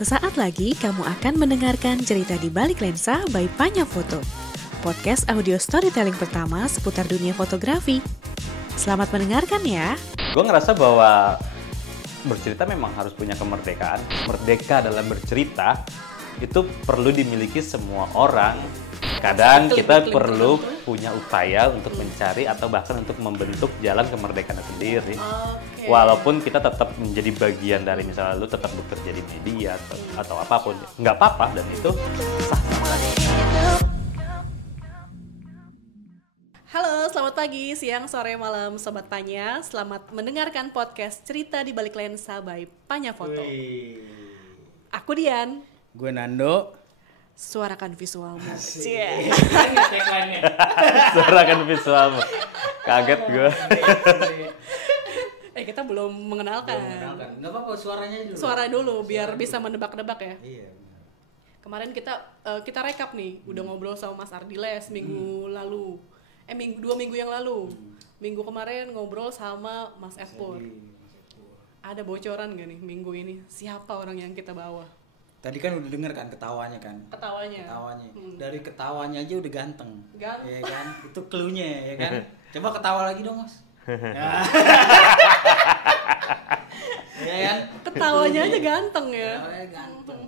Sesaat lagi kamu akan mendengarkan cerita di balik lensa by Panya Foto, podcast audio storytelling pertama seputar dunia fotografi. Selamat mendengarkan ya. Gue ngerasa bahwa bercerita memang harus punya kemerdekaan. Merdeka dalam bercerita itu perlu dimiliki semua orang. Kadang kita perlu punya upaya untuk mencari atau bahkan untuk membentuk jalan kemerdekaan sendiri. Walaupun kita tetap menjadi bagian dari, misalnya lu tetap bekerja di media atau apapun, nggak apa-apa, dan itu sah. Halo, selamat pagi, siang, sore, malam, Sobat Panya. Selamat mendengarkan podcast Cerita di Balik Lensa by Panya Foto. Aku Dian. Gue Nando. Suarakan visualmu. Suarakan visualmu. Kaget gue. Kita belum mengenalkan. Nggak apa-apa, suaranya dulu. Suara dulu, biar bisa menebak-nebak ya. Iya. Kemarin kita rekap nih, udah ngobrol sama Mas Ardiles minggu lalu. 2 minggu yang lalu. Minggu kemarin ngobrol sama Mas Epur. Ada bocoran gak nih minggu ini? Siapa orang yang kita bawa? Tadi kan udah denger kan ketawanya kan? Ketawanya. Dari ketawanya aja udah ganteng. Ganteng. Ya kan? Itu clue-nya ya kan? Coba ketawa lagi dong, Mas. Ya kan? Ketawanya aja ganteng ya. Ketawanya ganteng.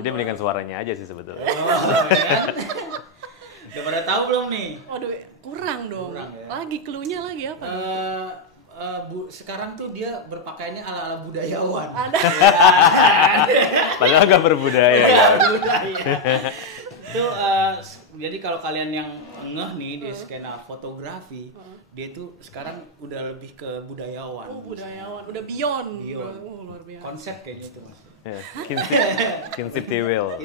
Jadi mendingan suaranya aja sih sebetulnya. Ya kan? Udah pada tahu belum nih? Waduh, kurang dong. Kurang, ya. Lagi clue-nya lagi apa? Sekarang tuh dia berpakaiannya ala-ala budayawan. Ada. Padahal gak berbudaya. Itu jadi kalau kalian yang ngeh nih di skena fotografi, dia tuh sekarang udah lebih ke budayawan. Budayawan, udah beyond. Beyond. Luar biasa. Konsep kayaknya itu, Mas. Kinsip Tiwil.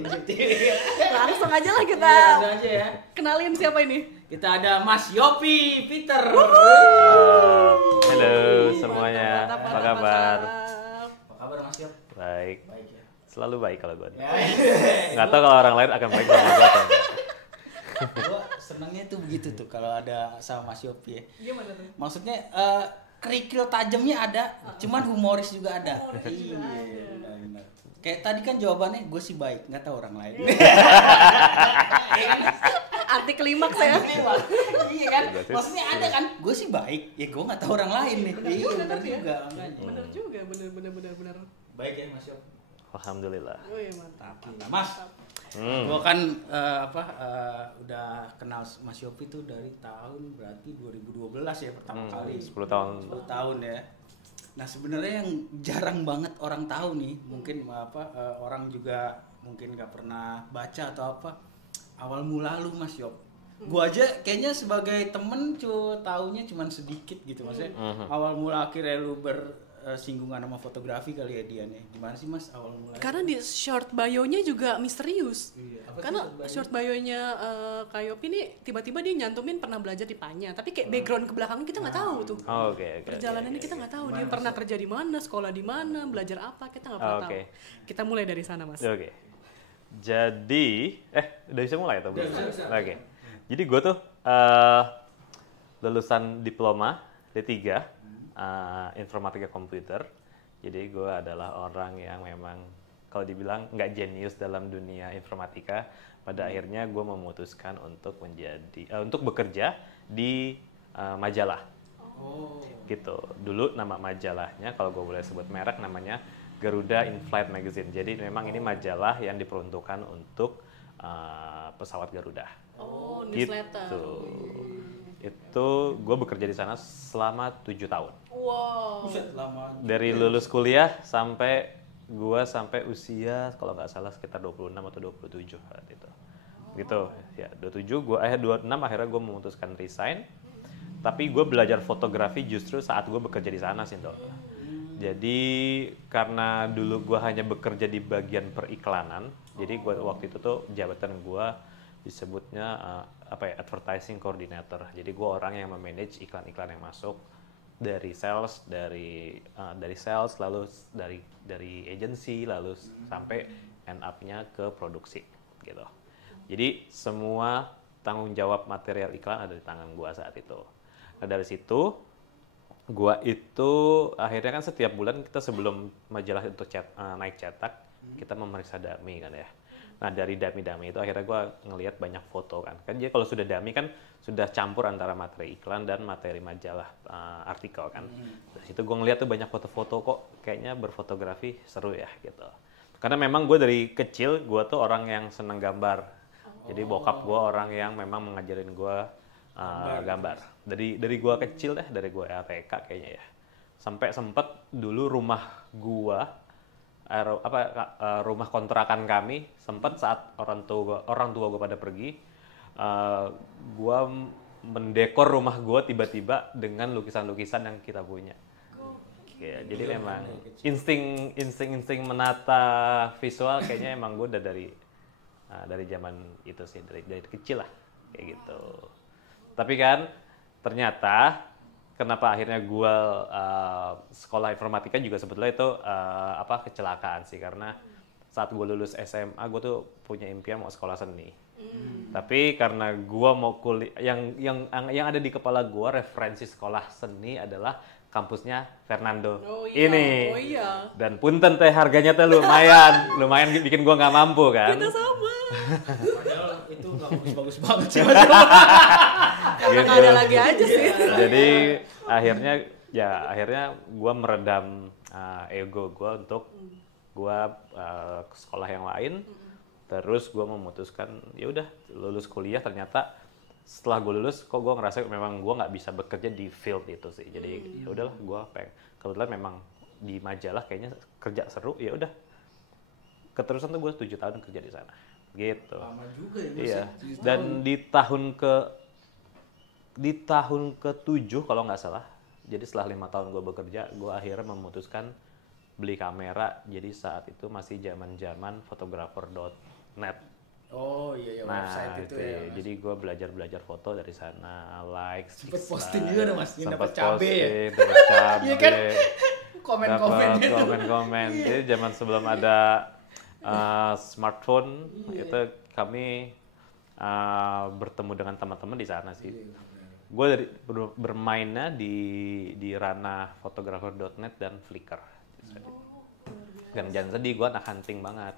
Langsung aja lah kita. Langsung aja ya. Kenalin siapa ini? Kita ada Mas Yopi Peter. Halo semuanya, apa kabar? Apa kabar Mas Yop? Baik. Baik ya. Selalu baik kalau gue. Ya. Nggak tahu kalau orang lain akan baik sama gue atau enggak. Gua senengnya tuh begitu tuh kalau ada sama Mas Yopi ya. Gimana tuh? Maksudnya kerikil tajamnya ada, cuman humoris juga ada. Humoris juga ada. Benar. Kayak tadi kan jawabannya gue sih baik, nggak tahu orang lain. Anti klimaks ya. Iya kan? Maksudnya ada kan? Gue sih baik, ya gue nggak tahu orang lain nih. Iya benar ya. juga. Bener juga, bener. Baik ya Mas Yop. Alhamdulillah. Oh iya, mantap. Mas, gue kan udah kenal Mas Yopi tuh dari tahun berarti 2012 ya pertama kali. 10 tahun. 10 tahun ya. Nah sebenarnya yang jarang banget orang tahu nih, mungkin orang juga mungkin nggak pernah baca atau apa, awal mula lu Mas Yop. Gua aja kayaknya sebagai temen taunya cuman sedikit gitu, maksudnya awal mula akhirnya lu bersinggungan sama fotografi kali ya Dian ya. Gimana sih Mas awal mula? Karena di short bio-nya juga misterius. Iya. Apa Karena sih short bio-nya Kak Yopi ini tiba-tiba dia nyantumin pernah belajar di Panya, tapi kayak background ke belakangnya kita nggak tahu tuh. Oke. Perjalanannya kita nggak tahu, dia pernah kerja di mana, sekolah di mana, belajar apa, kita nggak pernah tahu. Kita mulai dari sana, Mas. Oke. Jadi, udah bisa mulai atau belum? Bisa. Oke. Jadi gue tuh lulusan diploma D3 informatika komputer. Jadi gue adalah orang yang memang kalau dibilang nggak jenius dalam dunia informatika. Pada akhirnya gue memutuskan untuk untuk bekerja di majalah. Gitu. Dulu nama majalahnya kalau gue boleh sebut merek namanya Garuda In-Flight Magazine. Jadi memang ini majalah yang diperuntukkan untuk pesawat Garuda. Oh, newsletter. Gitu. Itu gue bekerja di sana selama 7 tahun. Wow. Buset, lama. Dari lulus kuliah sampai usia kalau nggak salah sekitar 26 atau 27 saat itu. Gitu. Ya, 26 akhirnya gue memutuskan resign. Tapi gue belajar fotografi justru saat gue bekerja di sana sih, Dok. Jadi karena dulu gue hanya bekerja di bagian periklanan, jadi waktu itu tuh jabatan gue disebutnya advertising coordinator. Jadi gue orang yang memanage iklan-iklan yang masuk dari sales, dari sales, lalu dari agency, lalu sampai end up-nya ke produksi, gitu. Jadi semua tanggung jawab material iklan ada di tangan gue saat itu. Nah dari situ gua itu akhirnya kan setiap bulan kita sebelum majalah itu naik cetak, kita memeriksa dummy kan ya. Nah dari dummy itu akhirnya gue ngelihat banyak foto kan jadi kalau sudah dummy kan sudah campur antara materi iklan dan materi majalah artikel kan. Dari situ gue ngelihat tuh banyak foto-foto kok kayaknya berfotografi seru ya gitu. Karena memang gue dari kecil gue tuh orang yang seneng gambar. Jadi bokap gue orang yang memang mengajarin gue gambar. Dari gue kecil dari gue TK kayaknya ya. Sampai sempet dulu rumah gue rumah kontrakan kami sempat saat orang tua gue pada pergi, gue mendekor rumah gue tiba-tiba dengan lukisan-lukisan yang kita punya. Ya, jadi memang insting menata visual kayaknya emang gue udah dari zaman itu sih, dari kecil lah kayak gitu. Tapi kan ternyata kenapa akhirnya gue sekolah informatika juga sebetulnya itu kecelakaan sih karena saat gue lulus SMA gue tuh punya impian mau sekolah seni. Tapi karena gue mau kuliah yang ada di kepala gue referensi sekolah seni adalah kampusnya Fernando ini. Dan punten teh harganya tuh lumayan bikin gue nggak mampu kan. Kita sama. Padahal itu nggak bagus-bagus banget sih. Karena nggak ada lagi aja sih. Jadi akhirnya gue meredam ego gue untuk gue ke sekolah yang lain. Terus gue memutuskan ya udah lulus kuliah, ternyata setelah gue lulus kok gue ngerasa memang gue nggak bisa bekerja di field itu sih. Jadi ya udahlah gue kebetulan memang di majalah kayaknya kerja seru, ya udah keterusan tuh gue 7 tahun kerja di sana gitu. Lama juga ya Mas. Iya. Ya? Dan di tahun ke-7 kalau nggak salah, jadi setelah 5 tahun gue bekerja, gue akhirnya memutuskan beli kamera. Jadi saat itu masih zaman fotografer.net. Oh iya, website itu ya Mas. Jadi gue belajar foto dari sana, sempet posting juga dong Mas, yang dapat cabe ya? Dapat cabe. Iya kan? Komen-komennya tuh. Komen-komen. Jadi zaman sebelum ada smartphone itu kami bertemu dengan teman-teman di sana sih. Gue bermainnya di ranah fotografer.net dan Flickr. Dan jangan sedih, gue anak hunting banget.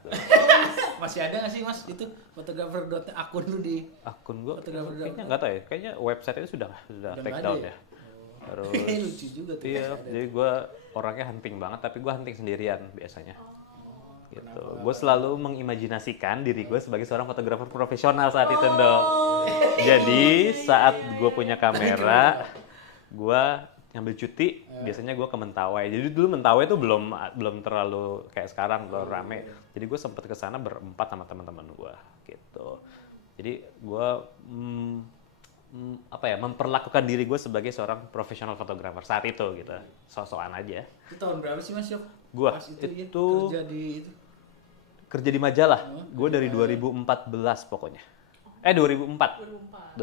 Masih ada nggak sih Mas itu fotografer.net akun lu di akun gue? fotografer.net? Kayaknya nggak tahu ya. Kayaknya website itu sudah take down ya. Terus lucu juga tuh. iya, jadi gue orangnya hunting banget, tapi gue hunting sendirian biasanya. Gitu. Gue selalu mengimajinasikan diri gue sebagai seorang fotografer profesional saat itu, Dok. Jadi saat gue punya kamera, gue ngambil cuti, biasanya gue ke Mentawai. Jadi dulu Mentawai itu belum terlalu kayak sekarang, belum rame. Jadi gue sempet ke sana berempat sama teman-teman gue, gitu. Jadi gue memperlakukan diri gue sebagai seorang profesional fotografer saat itu gitu, so-soan aja. Itu tahun berapa sih Mas Yop? Gue itu kerja di majalah. Gue dari 2014 pokoknya. 2004.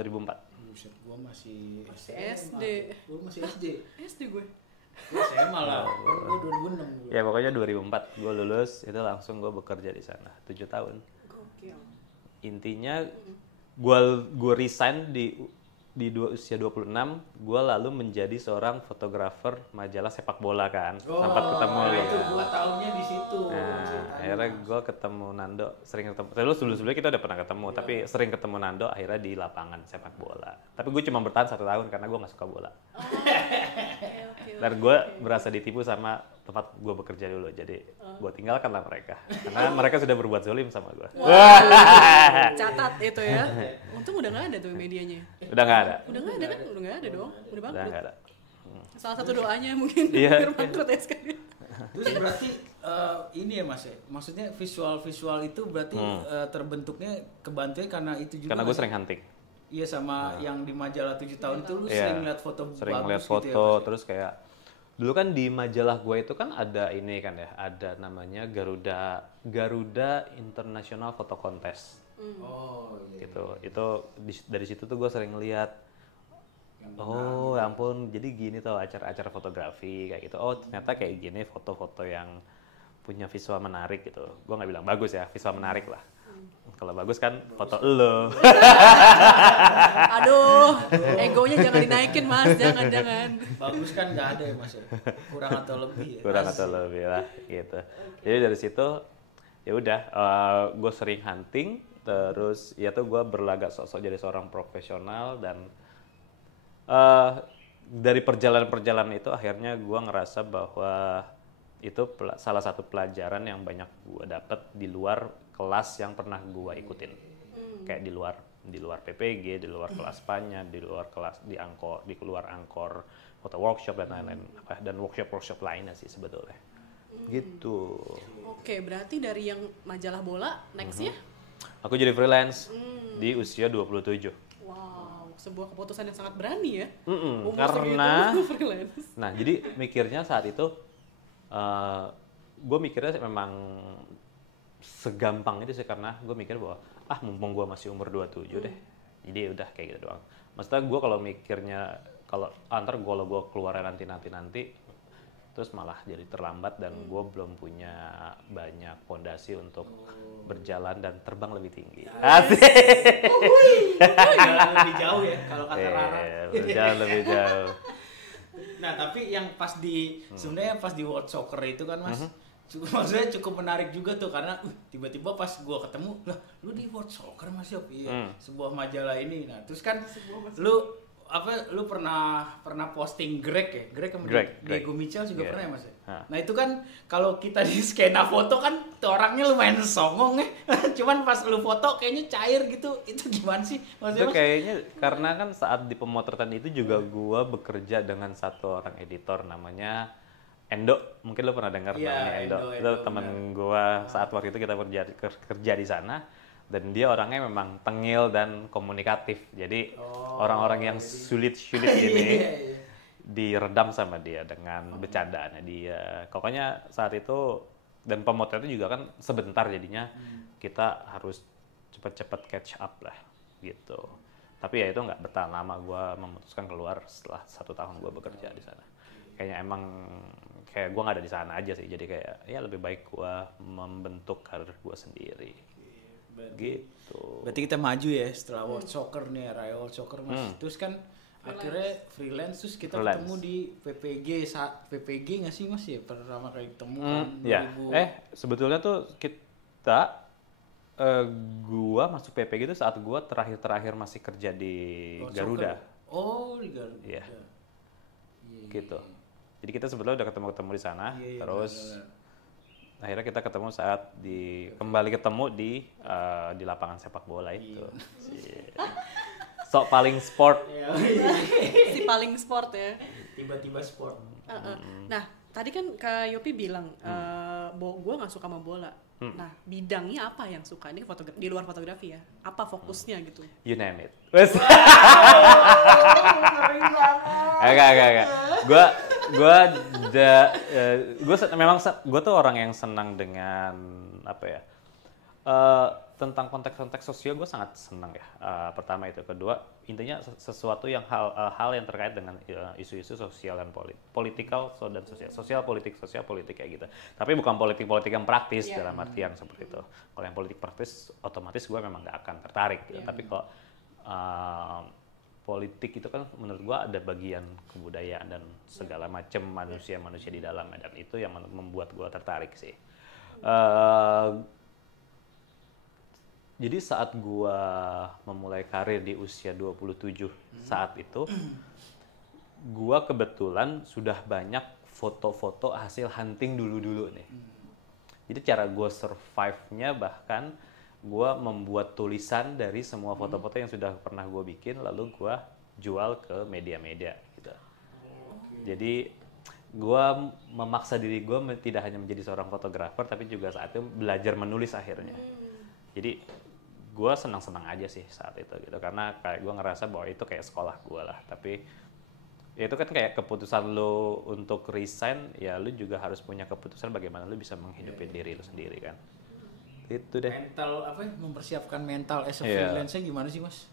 Buset, gue masih SD. Gue masih SD. SD gue. Gue SMA lah. Gue 2006. Ya pokoknya 2004 gue lulus, itu langsung gue bekerja di sana 7 tahun. Gokil. Intinya gue resign di usia 26, gue lalu menjadi seorang fotografer majalah sepak bola kan. Sempat ketemu lu. Itu gue tahunnya di situ. Nah, akhirnya gue ketemu Nando, sering ketemu. Terus sebelumnya kita udah pernah ketemu, tapi sering ketemu Nando akhirnya di lapangan sepak bola. Tapi gue cuma bertahan 1 tahun karena gue nggak suka bola. Dan gue berasa ditipu sama tempat gue bekerja dulu, jadi gue tinggalkanlah mereka karena mereka sudah berbuat zolim sama gue. Catat itu ya. Untung udah nggak ada tuh medianya. Udah nggak ada. Udah nggak ada kan? Udah nggak ada dong. Udah Udah bangkrut. nggak ada. Salah satu doanya mungkin Iya. biar bangkrut ya sekalian. Terus berarti ini ya Mas ya, maksudnya visual itu berarti terbentuknya kebantunya karena itu juga. Karena gue sering hunting. Iya sama yang di majalah 7 tahun itu lu Iya. sering lihat foto Sering bagus lihat gitu foto, ya, Mas, ya? terus kayak dulu kan di majalah gue itu kan ada ini kan ya, ada namanya Garuda International Photo Contest. Oh iya. Gitu. Dari situ tuh gue sering lihat, oh ya ampun, jadi gini tuh acara-acara fotografi kayak gitu. Oh ternyata kayak gini foto-foto yang punya visual menarik gitu. Gue nggak bilang bagus ya, visual menarik lah. Kalau bagus kan foto lo. Aduh, egonya jangan dinaikin Mas, jangan. Bagus kan nggak ada ya Mas ya? Kurang atau lebih ya? Kurang atau lebih lah gitu. Jadi dari situ ya udah gue sering hunting, terus ya tuh gue berlagak sok-sok jadi seorang profesional, dan dari perjalanan-perjalanan itu akhirnya gue ngerasa bahwa itu salah satu pelajaran yang banyak gue dapet di luar kelas yang pernah gue ikutin. Kayak di luar PPG, di luar kelas Panya, di luar kelas di luar angkor foto workshop dan lain-lain, dan workshop lainnya sih sebetulnya. Gitu. Oke, berarti dari yang majalah bola next-nya? Aku jadi freelance di usia 27. Wow, sebuah keputusan yang sangat berani ya. Karena freelance. nah, jadi mikirnya saat itu gue mikirnya memang segampang itu sih, karena gue mikir bahwa mumpung gue masih umur 27 deh, jadi udah kayak gitu doang. Maksudnya gue kalau mikirnya kalau kalau gue keluar nanti terus malah jadi terlambat, dan gue belum punya banyak fondasi untuk berjalan dan terbang lebih tinggi. Asik. Jalan lebih jauh ya kalau kata Rara. Berjalan lebih jauh. Nah, tapi yang pas sebenarnya pas di World Soccer itu kan Mas, maksudnya cukup menarik juga tuh, karena tiba-tiba pas gua ketemu, lah lu di World Soccer Mas Yop, iya, sebuah majalah ini. Nah, terus kan lu pernah posting Greg sama Diego Mitchell juga pernah ya Mas? Nah, itu kan kalau kita di skena foto kan tuh orangnya lumayan songong ya. Cuman pas lu foto kayaknya cair gitu. Itu gimana sih maksudnya? Itu kayaknya karena kan saat di pemotretan itu juga gua bekerja dengan satu orang editor namanya Endo. Mungkin lo pernah dengar namanya Endo. Itu teman gua saat waktu itu kita kerja di sana. Dan dia orangnya memang tengil dan komunikatif. Jadi orang-orang yang sulit gini diredam sama dia dengan bercandaannya dia. Pokoknya saat itu, dan pemotretnya juga kan sebentar, jadinya kita harus cepet-cepet catch up lah gitu. Tapi ya itu nggak bertahan lama, gue memutuskan keluar setelah 1 tahun gue bekerja di sana. Kayaknya emang kayak gue nggak ada di sana aja sih, jadi kayak ya lebih baik gue membentuk karir gue sendiri. Gitu. Berarti kita maju ya setelah World Soccer nih, Raya World Soccer Mas. Terus kan akhirnya freelance, terus kita ketemu di PPG nggak sih Mas ya, pertama kali ketemu kan? Ya. Sebetulnya tuh kita gua masuk PPG itu saat gua terakhir masih kerja di Garuda. Oh, di Garuda. Iya. Gitu. Jadi kita sebetulnya udah ketemu di sana, terus akhirnya kita ketemu saat kembali ketemu di lapangan sepak bola itu. Sok paling sport. Si paling sport ya. Tiba-tiba sport. Nah, tadi kan Kak Yopi bilang, gue nggak suka sama bola. Nah, bidangnya apa yang suka? Ini di luar fotografi ya. Apa fokusnya gitu? You name it. Enggak. Gue tuh orang yang senang dengan apa ya, tentang konteks sosial. Gue sangat senang ya. Pertama itu, kedua intinya sesuatu yang hal yang terkait dengan isu-isu sosial dan sosial politik kayak gitu. Tapi bukan politik yang praktis dalam artian seperti itu. Kalau yang politik praktis otomatis gue memang nggak akan tertarik gitu. Tapi kalau politik itu kan menurut gua ada bagian kebudayaan dan segala macam manusia di dalamnya, dan itu yang membuat gua tertarik sih. Jadi saat gua memulai karir di usia 27 saat itu, gua kebetulan sudah banyak foto-foto hasil hunting dulu nih. Jadi cara gua survive-nya bahkan gue membuat tulisan dari semua foto-foto yang sudah pernah gue bikin, lalu gue jual ke media-media gitu. Jadi gue memaksa diri gue tidak hanya menjadi seorang fotografer, tapi juga saat itu belajar menulis akhirnya. Jadi gue senang-senang aja sih saat itu gitu, karena kayak gue ngerasa bahwa itu kayak sekolah gue lah. Tapi ya itu kan kayak keputusan lo untuk resign, ya lo juga harus punya keputusan bagaimana lo bisa menghidupi diri lo sendiri kan. Itu deh. Mempersiapkan mental as a freelancer gimana sih Mas?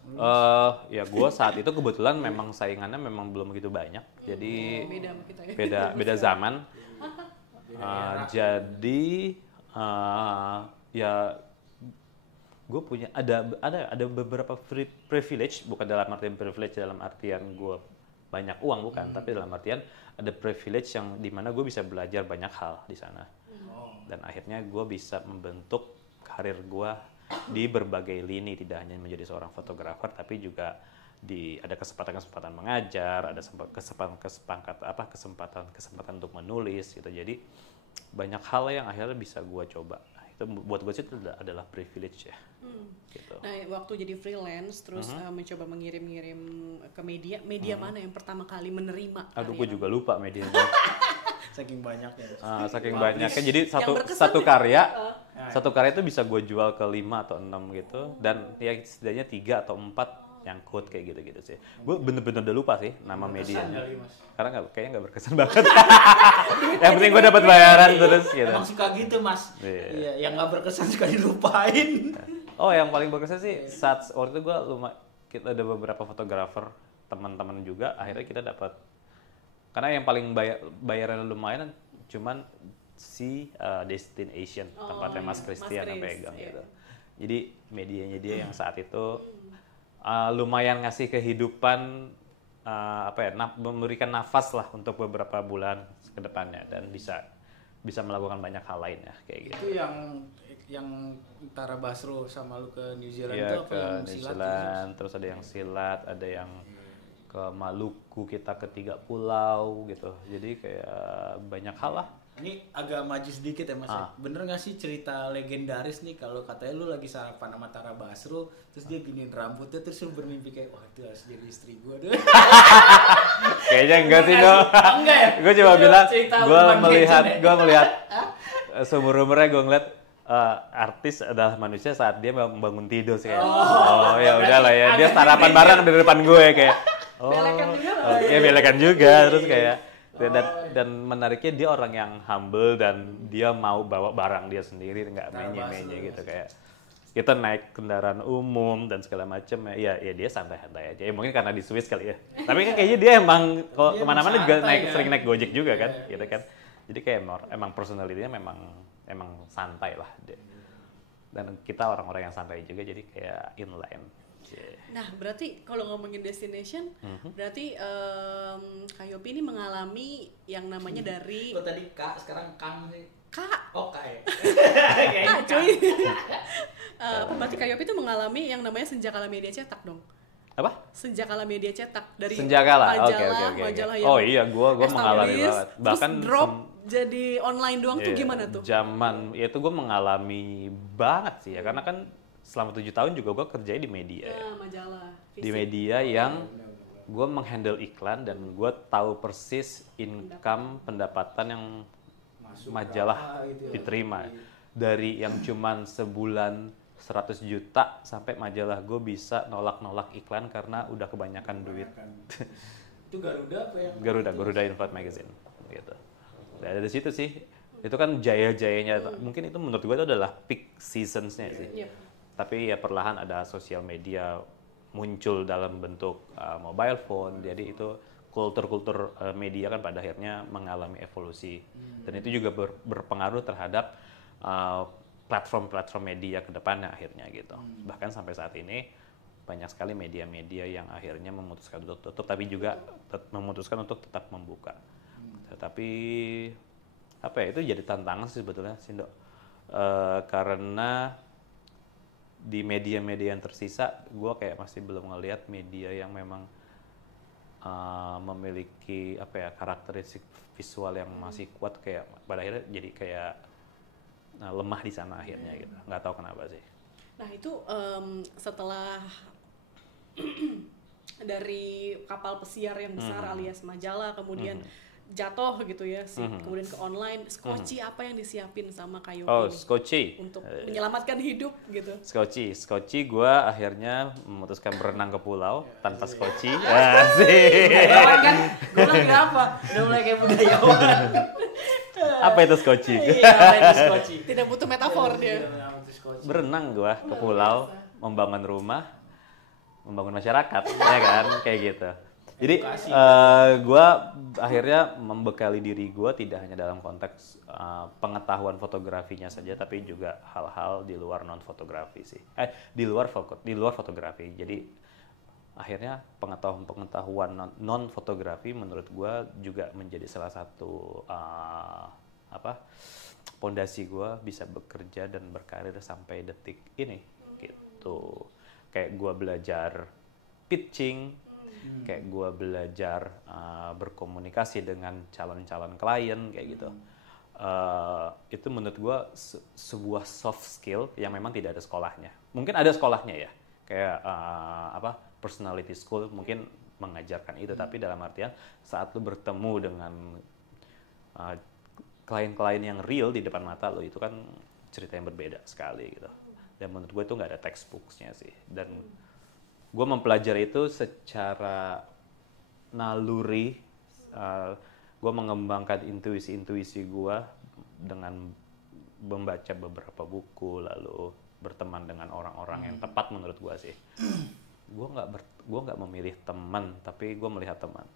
Ya gue saat itu kebetulan memang saingannya memang belum begitu banyak, jadi beda zaman. Jadi ya gue punya ada beberapa privilege, bukan dalam artian gue banyak uang, bukan, tapi dalam artian ada privilege yang dimana gue bisa belajar banyak hal di sana. Dan akhirnya gue bisa membentuk karir gue di berbagai lini, tidak hanya menjadi seorang fotografer tapi juga ada kesempatan-kesempatan mengajar, ada kesempatan untuk menulis gitu. Jadi banyak hal yang akhirnya bisa gue coba. Itu buat gue sih itu adalah privilege ya. Gitu. Nah, waktu jadi freelance terus mencoba mengirim-ngirim ke media mana yang pertama kali menerima? Aduh, gue juga lupa medianya. Saking banyaknya. Saking banyaknya. Jadi satu karya itu bisa gue jual ke 5 atau 6 gitu. Dan ya setidaknya 3 atau 4 nyangkut kayak gitu-gitu sih. Gue bener-bener udah lupa sih nama medianya. Karena kayaknya nggak berkesan banget. Yang penting gue dapat bayaran terus gitu. Emang suka gitu mas. Iya, yang nggak berkesan suka dilupain. Oh, yang paling berkesan sih saat waktu itu kita ada beberapa fotografer teman-teman juga. Akhirnya kita dapat, karena yang paling bayarannya lumayan cuman si Destination, tempatnya Mas Christian yang pegang gitu. Jadi medianya dia yang saat itu lumayan ngasih kehidupan, memberikan nafas lah untuk beberapa bulan ke depannya, dan bisa melakukan banyak hal lain ya kayak gitu. Itu yang Tara Basro sama lu ke New Zealand ya, itu apa ke yang New silat? Zealand, terus ada yang silat, ada yang ke Maluku, kita ke 3 pulau gitu. Jadi kayak banyak hal lah. Ini agak maju sedikit ya mas. Bener nggak sih cerita legendaris nih kalau katanya lu lagi sarapan sama Tara Basro, terus dia giniin rambutnya, terus lu bermimpi kayak wah itu harus jadi istri gue deh. Kayaknya enggak sih dong. Enggak ya? Gue cuma bilang, gue melihat seumur-umurnya gue ngeliat artis adalah manusia saat dia bangun tidur sih kayak. Oh ya udahlah ya, dia sarapan bareng di depan gue kayak. Belekan juga lah. Ya belekan juga, terus kayak dan menariknya dia orang yang humble dan dia mau bawa barang dia sendiri, nggak menye-menye gitu kayak. Kita naik kendaraan umum dan segala macam ya dia santai-santai aja. Ya mungkin karena di Swiss kali ya. Tapi kan kayaknya dia emang kalau kemana-mana juga sering naik Gojek juga kan, gitu kan. Jadi kayak emang personality-nya emang santai lah dia. Dan kita orang-orang yang santai juga, jadi kayak inline. Nah, berarti kalau ngomongin destination, berarti Kak Yopi ini mengalami yang namanya dari Lo tadi Kak, sekarang Kang sih. Kak. Oh Kak ya. Kak, cuy. Berarti Kak Yopi itu mengalami yang namanya senjakala media cetak dong. Apa? Senjakala media cetak dari Senjakala. majalah yang Oh iya, gua mengalami banget. Bahkan drop jadi online doang tuh gimana tuh? Zaman ya itu gue mengalami banget sih ya, karena kan selama 7 tahun juga gue kerja di media ya. Majalah. Di media yang gue menghandle iklan dan gue tahu persis income pendapatan yang majalah diterima. Dari yang cuman sebulan 100 juta sampai majalah gue bisa nolak iklan karena udah kebanyakan duit. Itu Garuda apa yang? Garuda Inflat Magazine gitu. Nah, dari situ sih itu kan jaya-jayanya. Mungkin itu menurut gue itu adalah peak seasons-nya sih. Tapi ya perlahan ada sosial media muncul dalam bentuk mobile phone. Jadi itu kultur media kan pada akhirnya mengalami evolusi. Dan itu juga berpengaruh terhadap platform media ke depannya akhirnya gitu. Bahkan sampai saat ini banyak sekali media-media yang akhirnya memutuskan untuk tutup, tapi juga memutuskan untuk tetap membuka. Tetapi apa ya, itu jadi tantangan sih sebetulnya Sindo. Karena di media-media yang tersisa, gue kayak masih belum ngelihat media yang memang memiliki apa ya, karakteristik visual yang masih kuat, kayak pada akhirnya jadi kayak lemah di sana akhirnya gitu. Nggak tahu kenapa sih. Nah itu setelah dari kapal pesiar yang besar alias majalah kemudian jatuh gitu ya, kemudian ke online, Skoci apa yang disiapin sama Kak Yopi? Oh, Skoci untuk menyelamatkan hidup gitu. Skoci gue akhirnya memutuskan berenang ke pulau tanpa Skoci. Asik. Kan gue lagi apa? Udah mulai kayak budayawan. Apa itu Skoci? Iya, apa itu Skoci? Tidak butuh metafor dia. Berenang gue ke pulau, membangun rumah, membangun masyarakat, ya kan, kayak gitu. Jadi gue akhirnya membekali diri gue tidak hanya dalam konteks pengetahuan fotografinya saja, tapi juga hal-hal di luar non fotografi sih. Di luar fotografi. Jadi akhirnya pengetahuan non fotografi menurut gue juga menjadi salah satu pondasi gue bisa bekerja dan berkarir sampai detik ini gitu. Kayak gue belajar pitching, kayak gue belajar berkomunikasi dengan calon-calon klien kayak gitu. Itu menurut gue sebuah soft skill yang memang tidak ada sekolahnya. Mungkin ada sekolahnya ya, kayak personality school mungkin mengajarkan itu, tapi dalam artian saat lu bertemu dengan klien-klien yang real di depan mata lo, itu kan cerita yang berbeda sekali gitu. Dan menurut gue itu nggak ada textbooks-nya sih. Dan gue mempelajari itu secara naluri. Gue mengembangkan intuisi gue dengan membaca beberapa buku, lalu berteman dengan orang-orang yang tepat menurut gue sih. Gue nggak memilih teman, tapi gue melihat teman.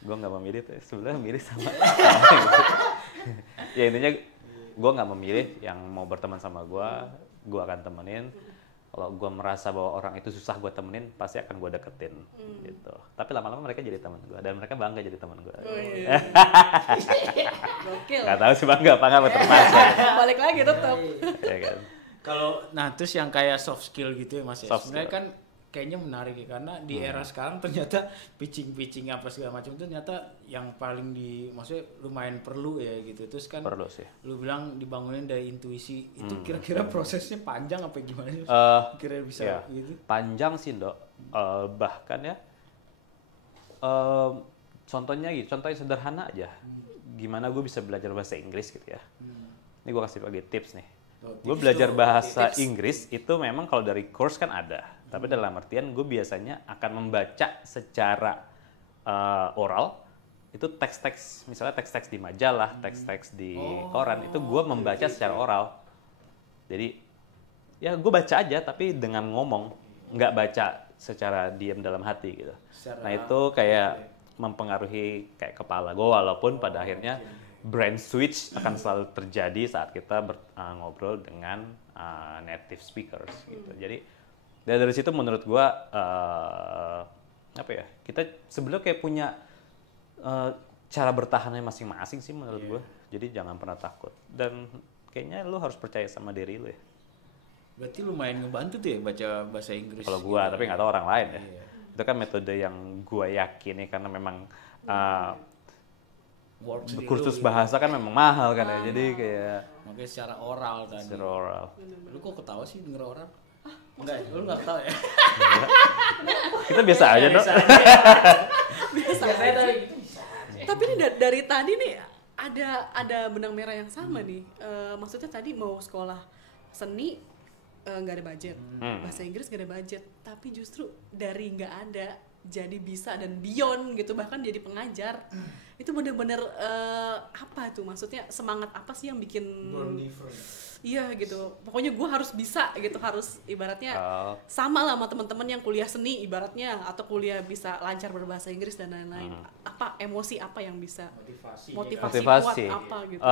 Gue nggak memilih, sebenarnya milih sama. Ya intinya gue nggak memilih yang mau berteman sama gue akan temenin. Kalau gue merasa bahwa orang itu susah gue temenin, pasti akan gue deketin gitu. Tapi lama-lama mereka jadi teman gue dan mereka bangga jadi teman gue. Oh, iya. Gokil. Gak tahu sih bangga apa nggak, terpaksa. Balik lagi tetap. Ya kan? Kalau terus yang kayak soft skill gitu ya Mas ya. Sebenarnya skill. kan kayaknya menarik ya, karena di era sekarang ternyata pitching apa segala macam itu ternyata yang paling maksudnya lumayan perlu ya gitu. Terus kan Perlu sih. lu bilang dibangunin dari intuisi, itu kira-kira prosesnya panjang apa gimana sih? Kira bisa Ya, gitu. panjang sih Dok. Bahkan ya contohnya sederhana aja. Gimana gue bisa belajar bahasa Inggris gitu ya. Ini gue kasih lagi tips nih. Gue belajar bahasa Inggris itu memang kalau dari course kan ada. Tapi dalam artian gue biasanya akan membaca secara oral. Itu teks-teks, misalnya teks-teks di majalah, teks-teks di koran, itu gue membaca secara oral. Jadi ya gue baca aja tapi dengan ngomong, nggak baca secara diam dalam hati gitu. Nah itu kayak mempengaruhi kayak kepala gue, walaupun pada akhirnya brain switch akan selalu terjadi saat kita ngobrol dengan native speakers gitu. Jadi dari situ menurut gue kita sebenarnya kayak punya cara bertahannya masing-masing sih menurut gue. Jadi jangan pernah takut dan kayaknya lu harus percaya sama diri lu ya. Berarti lumayan ngebantu tuh ya baca bahasa Inggris. Kalau gue, tapi nggak tahu orang lain ya. Itu kan metode yang gue yakini karena memang kursus bahasa kan memang mahal kan ya. Jadi kayak makanya secara oral tadi. secara oral. Lu kok ketawa sih denger oral? Enggak, lu nggak ketawa ya? Kita biasa aja dong. Biasa tadi gitu. Tapi ini dari tadi nih ada benang merah yang sama nih. Maksudnya tadi mau sekolah seni nggak ada budget, bahasa Inggris nggak ada budget, tapi justru dari nggak ada jadi bisa dan beyond gitu, bahkan jadi pengajar. Itu bener-bener apa tuh maksudnya, semangat apa sih yang bikin iya gitu, pokoknya gue harus bisa gitu, harus ibaratnya sama lah sama teman-teman yang kuliah seni ibaratnya, atau kuliah bisa lancar berbahasa Inggris dan lain-lain. Apa emosi apa yang bisa motivasi kuat apa gitu?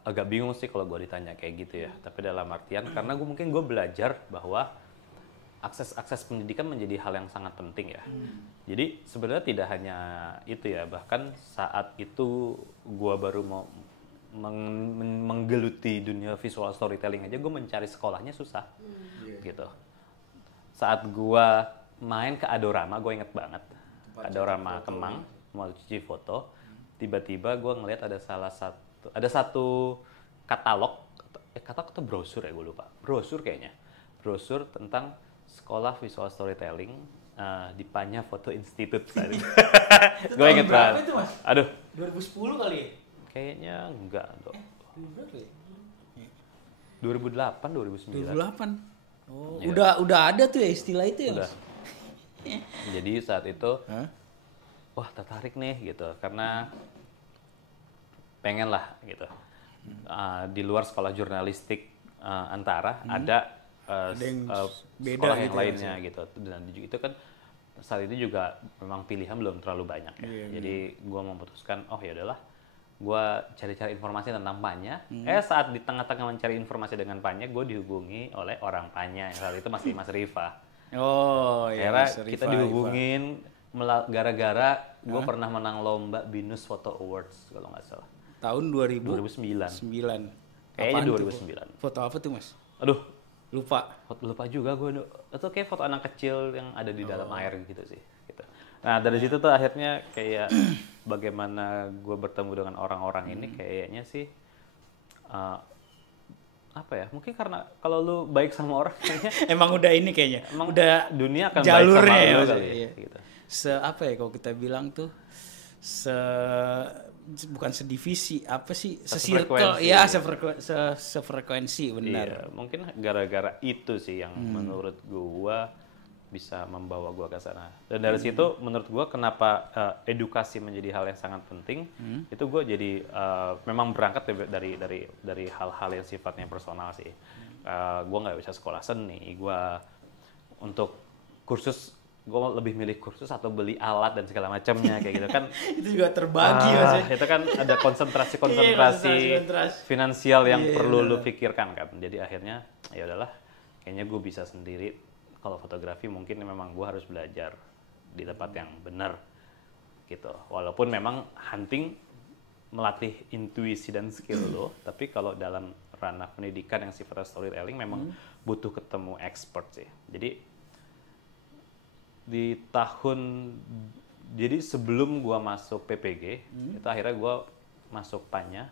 Agak bingung sih kalau gue ditanya kayak gitu ya, tapi dalam artian karena gue belajar bahwa akses pendidikan menjadi hal yang sangat penting ya. Jadi sebenarnya tidak hanya itu ya, bahkan saat itu gue baru mau menggeluti dunia visual storytelling aja, gue mencari sekolahnya susah gitu. Saat gue main ke Adorama, gue inget banget Adorama Kemang, mau cuci foto, tiba-tiba gue ngeliat ada satu katalog atau brosur ya, gue lupa, brosur tentang sekolah visual storytelling di Panya Foto Institute. Gue inget banget. Itu, Mas? Aduh, 2010 kali ya? kayaknya enggak dong. 2008, 2009. 2008. Oh, Ya. udah ada tuh ya istilah itu ya, Udah. Mas? Jadi saat itu wah tertarik nih gitu, karena pengen lah gitu. Di luar sekolah jurnalistik Antara ada yang beda sekolah gitu yang ya, lainnya gitu, dan itu kan saat itu juga memang pilihan belum terlalu banyak ya. Jadi gue memutuskan ya udahlah, gue cari-cari informasi tentang Panya. Saat di tengah-tengah mencari informasi dengan Panya, gue dihubungi oleh orang Panya yang saat itu masih Mas Rifa. Oh iya. Akhirnya kita dihubungin gara-gara gue pernah menang lomba Binus Photo Awards kalau nggak salah. tahun 2009. 2009. Kayaknya Apaan tuh? 2009. Foto apa tuh Mas? Aduh, Lupa. juga gue. Itu kayak foto anak kecil yang ada di dalam air gitu sih. Gitu. Nah dari situ tuh akhirnya kayak bagaimana gue bertemu dengan orang-orang ini kayaknya sih apa ya? Mungkin karena kalau lu baik sama orang kayaknya Emang udah ini kayaknya. emang Udah dunia akan jalurnya baik sama ya, lu maksudnya, kali ya. iya. Gitu. Apa ya kalau kita bilang tuh bukan sedivisi, apa sih? Sesirkel. Sefrekuensi. Ya, sefrekuensi benar. Iya, mungkin gara-gara itu sih yang menurut gua bisa membawa gua ke sana. Dan dari situ menurut gua kenapa edukasi menjadi hal yang sangat penting. Itu gua jadi memang berangkat dari hal-hal yang sifatnya personal sih. Gua nggak bisa sekolah seni, gua untuk kursus gua lebih milih kursus atau beli alat dan segala macamnya kayak gitu kan. Itu juga terbagi Mas. Itu kan ada konsentrasi konsentrasi. finansial yang Iya, perlu benar. lu pikirkan kan. Jadi akhirnya ya udahlah, kayaknya gue bisa sendiri. Kalau fotografi mungkin memang gue harus belajar di tempat yang benar gitu. Walaupun memang hunting melatih intuisi dan skill lo, tapi kalau dalam ranah pendidikan yang sifatnya storytelling memang butuh ketemu expert sih. Jadi sebelum gua masuk PPG, itu akhirnya gua masuk Panya.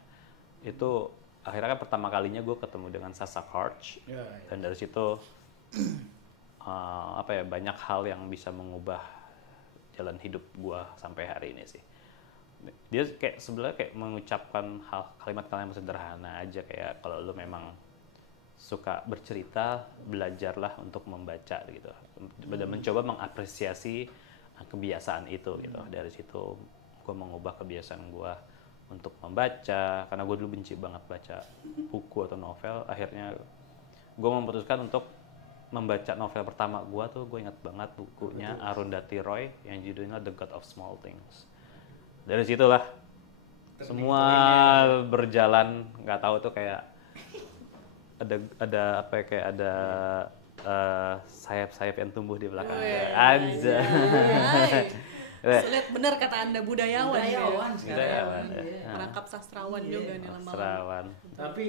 Itu akhirnya kan pertama kalinya gua ketemu dengan Sasa Karch. Ya, Dan dari situ banyak hal yang bisa mengubah jalan hidup gua sampai hari ini sih. Dia sebenarnya kayak mengucapkan kalimat-kalimat sederhana aja, kayak kalau lu memang suka bercerita, belajarlah untuk membaca gitu. Dan mencoba mengapresiasi kebiasaan itu gitu. Dari situ gue mengubah kebiasaan gue untuk membaca, karena gue dulu benci banget baca buku atau novel. Akhirnya gue memutuskan untuk membaca novel pertama gue tuh, gue ingat banget bukunya Arundhati Roy yang judulnya The God of Small Things. Dari situlah semua berjalan, nggak tahu tuh kayak ada sayap-sayap yang tumbuh di belakang. Aja. Sulit benar kata Anda, budayawan Budayawan ya. ya. Merangkap sastrawan juga nih lama-lama. Sastrawan. Tapi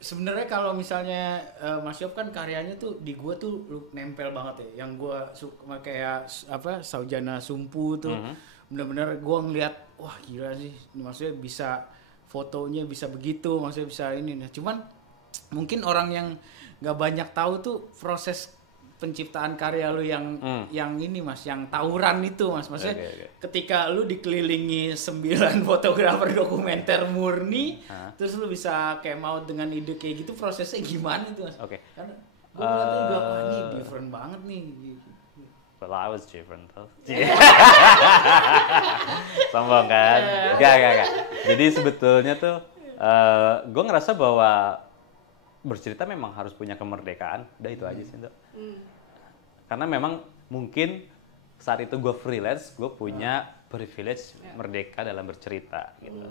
sebenarnya kalau misalnya Mas Yop kan karyanya tuh di gua tuh nempel banget ya. Yang gua suka kayak Saujana Sumpu tuh. Bener-bener gua ngeliat, wah gila sih. Maksudnya bisa fotonya bisa begitu, maksudnya bisa ini. Nah, cuman mungkin orang yang nggak banyak tahu tuh proses penciptaan karya lu yang ini Mas, yang tawuran itu Mas. Maksudnya ketika lu dikelilingi 9 fotografer dokumenter murni, terus lu bisa kayak mau dengan ide kayak gitu, prosesnya gimana itu Mas? Karena gue ngeliatnya juga, wah ini different banget nih. Well, I was different though. Sombong kan? Gak. Jadi sebetulnya tuh gue ngerasa bahwa bercerita memang harus punya kemerdekaan, udah itu aja sih Dok. Karena memang mungkin saat itu gue freelance, gue punya privilege merdeka dalam bercerita gitu.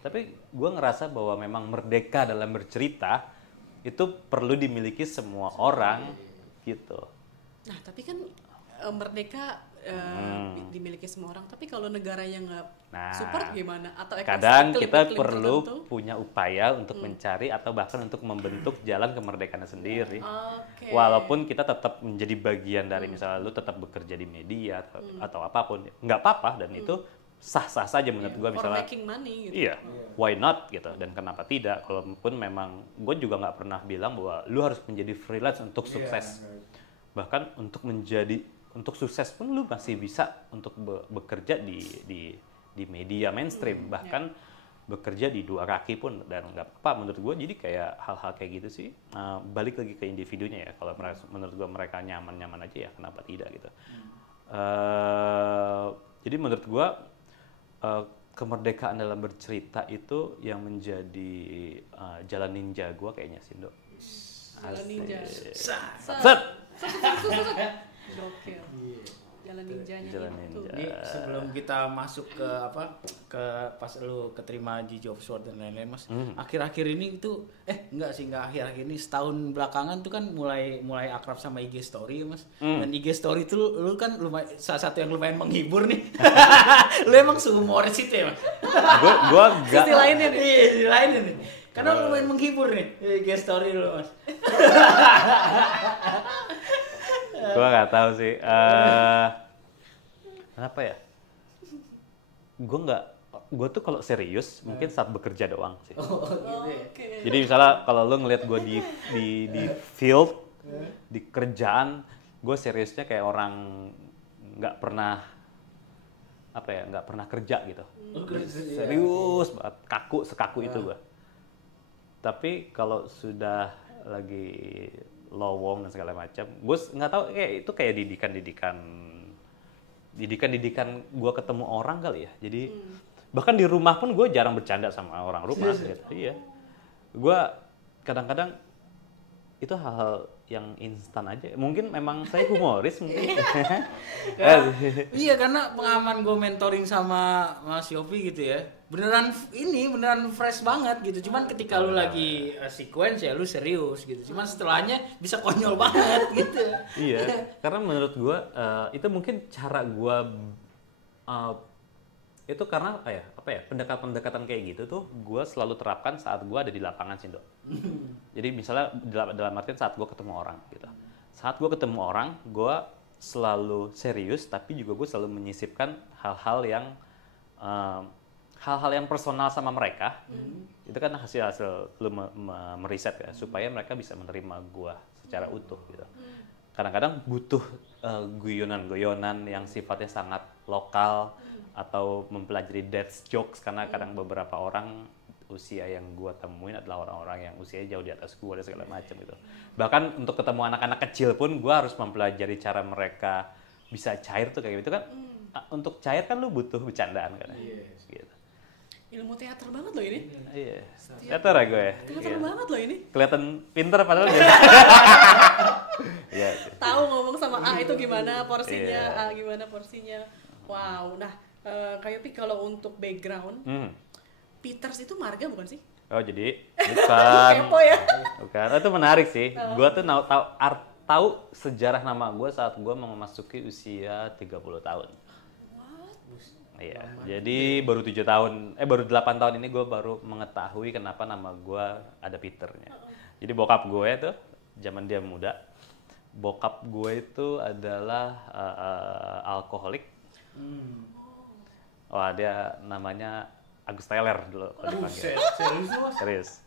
Tapi gue ngerasa bahwa memang merdeka dalam bercerita itu perlu dimiliki semua orang gitu. Nah tapi kan merdeka dimiliki semua orang, tapi kalau negaranya nggak support gimana? Atau kadang kita perlu punya upaya untuk mencari atau bahkan untuk membentuk jalan kemerdekaannya sendiri. Walaupun kita tetap menjadi bagian dari, misalnya lu tetap bekerja di media atau apapun, nggak apa-apa, dan itu sah-sah saja menurut gue. Misalnya, making money gitu. Iya, why not gitu, dan kenapa tidak? Kalaupun memang gue juga nggak pernah bilang bahwa lu harus menjadi freelance untuk sukses. Bahkan untuk sukses pun lu masih bisa untuk bekerja di media mainstream, bahkan bekerja di dua kaki pun, dan nggak apa menurut gue. Jadi kayak hal-hal kayak gitu sih, balik lagi ke individunya ya. Kalau menurut gue mereka nyaman aja ya, kenapa tidak gitu. Jadi menurut gue kemerdekaan dalam bercerita itu yang menjadi jalan ninja gue kayaknya sih Dok. Jalan ninja. Set. Gokil. Jalan ninjanya Jalan itu. ninja. Ini sebelum kita masuk ke ke pas lu keterima di Job Sword dan lain-lain Mas. Akhir-akhir ini tuh enggak akhir-akhir ini setahun belakangan tuh kan mulai akrab sama IG story ya Mas. Dan IG story tuh lu kan lumayan salah satu yang lumayan menghibur nih. Lu emang sehumoris itu ya Mas. Gua enggak. Sisi lainnya nih. Iya, sisi lainnya nih. Karena lu lumayan menghibur nih IG story lu Mas. Gua nggak tahu sih. Kenapa ya? Gue tuh kalau serius mungkin saat bekerja doang sih. Oh, gitu ya. Oke. Jadi misalnya kalau lo ngeliat gue di field, di kerjaan, gue seriusnya kayak orang nggak pernah nggak pernah kerja gitu. Serius banget, sekaku itu gue. Tapi kalau sudah lagi lowong dan segala macam, gue nggak tahu kayak didikan gue ketemu orang kali ya. Jadi bahkan di rumah pun gue jarang bercanda sama orang rumah gitu. Iya, gue kadang-kadang itu hal-hal yang instan aja. Mungkin memang saya humoris mungkin. Iya, karena pengalaman gue mentoring sama Mas Yopi gitu ya, beneran fresh banget gitu. Cuman ketika lu lagi sequence ya lu serius gitu. Cuman setelahnya bisa konyol banget gitu. Iya, karena menurut gue itu mungkin cara gue itu karena pendekatan kayak gitu tuh gue selalu terapkan saat gue ada di lapangan sih Dok. Jadi misalnya dalam artian saat gue ketemu orang gitu. Saat gue ketemu orang, gue selalu serius, tapi juga gue selalu menyisipkan hal-hal yang personal sama mereka. Itu kan hasil lu meriset ya, supaya mereka bisa menerima gue secara utuh gitu. Kadang-kadang butuh guyonan-guyonan yang sifatnya sangat lokal, atau mempelajari dad jokes, karena kadang beberapa orang usia yang gue temuin adalah orang-orang yang usianya jauh di atas gue dan segala macam gitu. Bahkan untuk ketemu anak-anak kecil pun gue harus mempelajari cara mereka bisa cair tuh kayak gitu kan. Untuk cair kan lu butuh bercandaan kan. Gitu. Ilmu teater banget loh ini. Iya. Teater ya gue. Teater banget loh ini. Kelihatan pinter padahal dia. Iya. Tahu ngomong sama A itu gimana porsinya, A gimana porsinya. Wow. Nah, Kak Yopi kalau untuk background, Peters itu marga bukan sih? Oh jadi bukan. Kepo ya. Bukan. Itu menarik sih. Gue tuh tahu sejarah nama gue saat gue memasuki usia 30 tahun. Iya. Jadi baru 8 tahun ini gue baru mengetahui kenapa nama gue ada Peternya. Jadi bokap gue itu zaman dia muda, bokap gue itu adalah alkoholik. Wah, dia namanya Agus Teller dulu kalau dipanggil. Serius.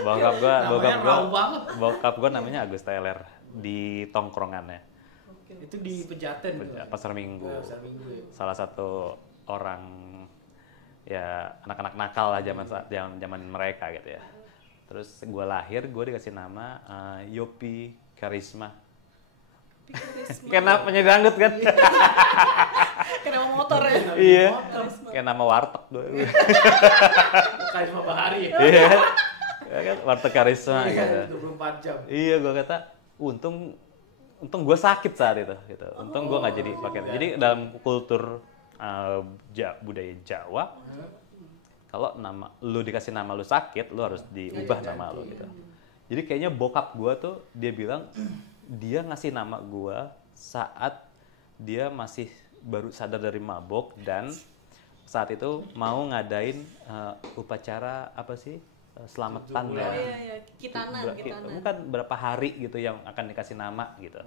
Bokap gua namanya Agus Teller di tongkrongannya. Itu di Pejaten tuh. Pasar Minggu. Pasar Minggu ya. Salah satu orang ya anak-anak nakal lah zaman mereka gitu ya. Terus gua lahir, gua dikasih nama Yopi Karisma. Kayak penyanyi dangdut kan? Kayak nama motor ya? Iya, kayak nama warteg gue. Karisma Bahari ya? Iya, kan warteg Karisma gitu. 24 jam. Iya, gue kata, untung gue sakit saat itu. Gitu. Untung gue nggak jadi pakai. Jadi dalam kultur budaya Jawa, kalau lu dikasih nama lu sakit, lu harus diubah nama lu gitu. Jadi kayaknya bokap gue tuh dia bilang dia ngasih nama gue saat dia masih baru sadar dari mabok dan saat itu mau ngadain upacara apa sih selamatan ya. Iya, kitanan. Bukan berapa hari gitu yang akan dikasih nama gitu.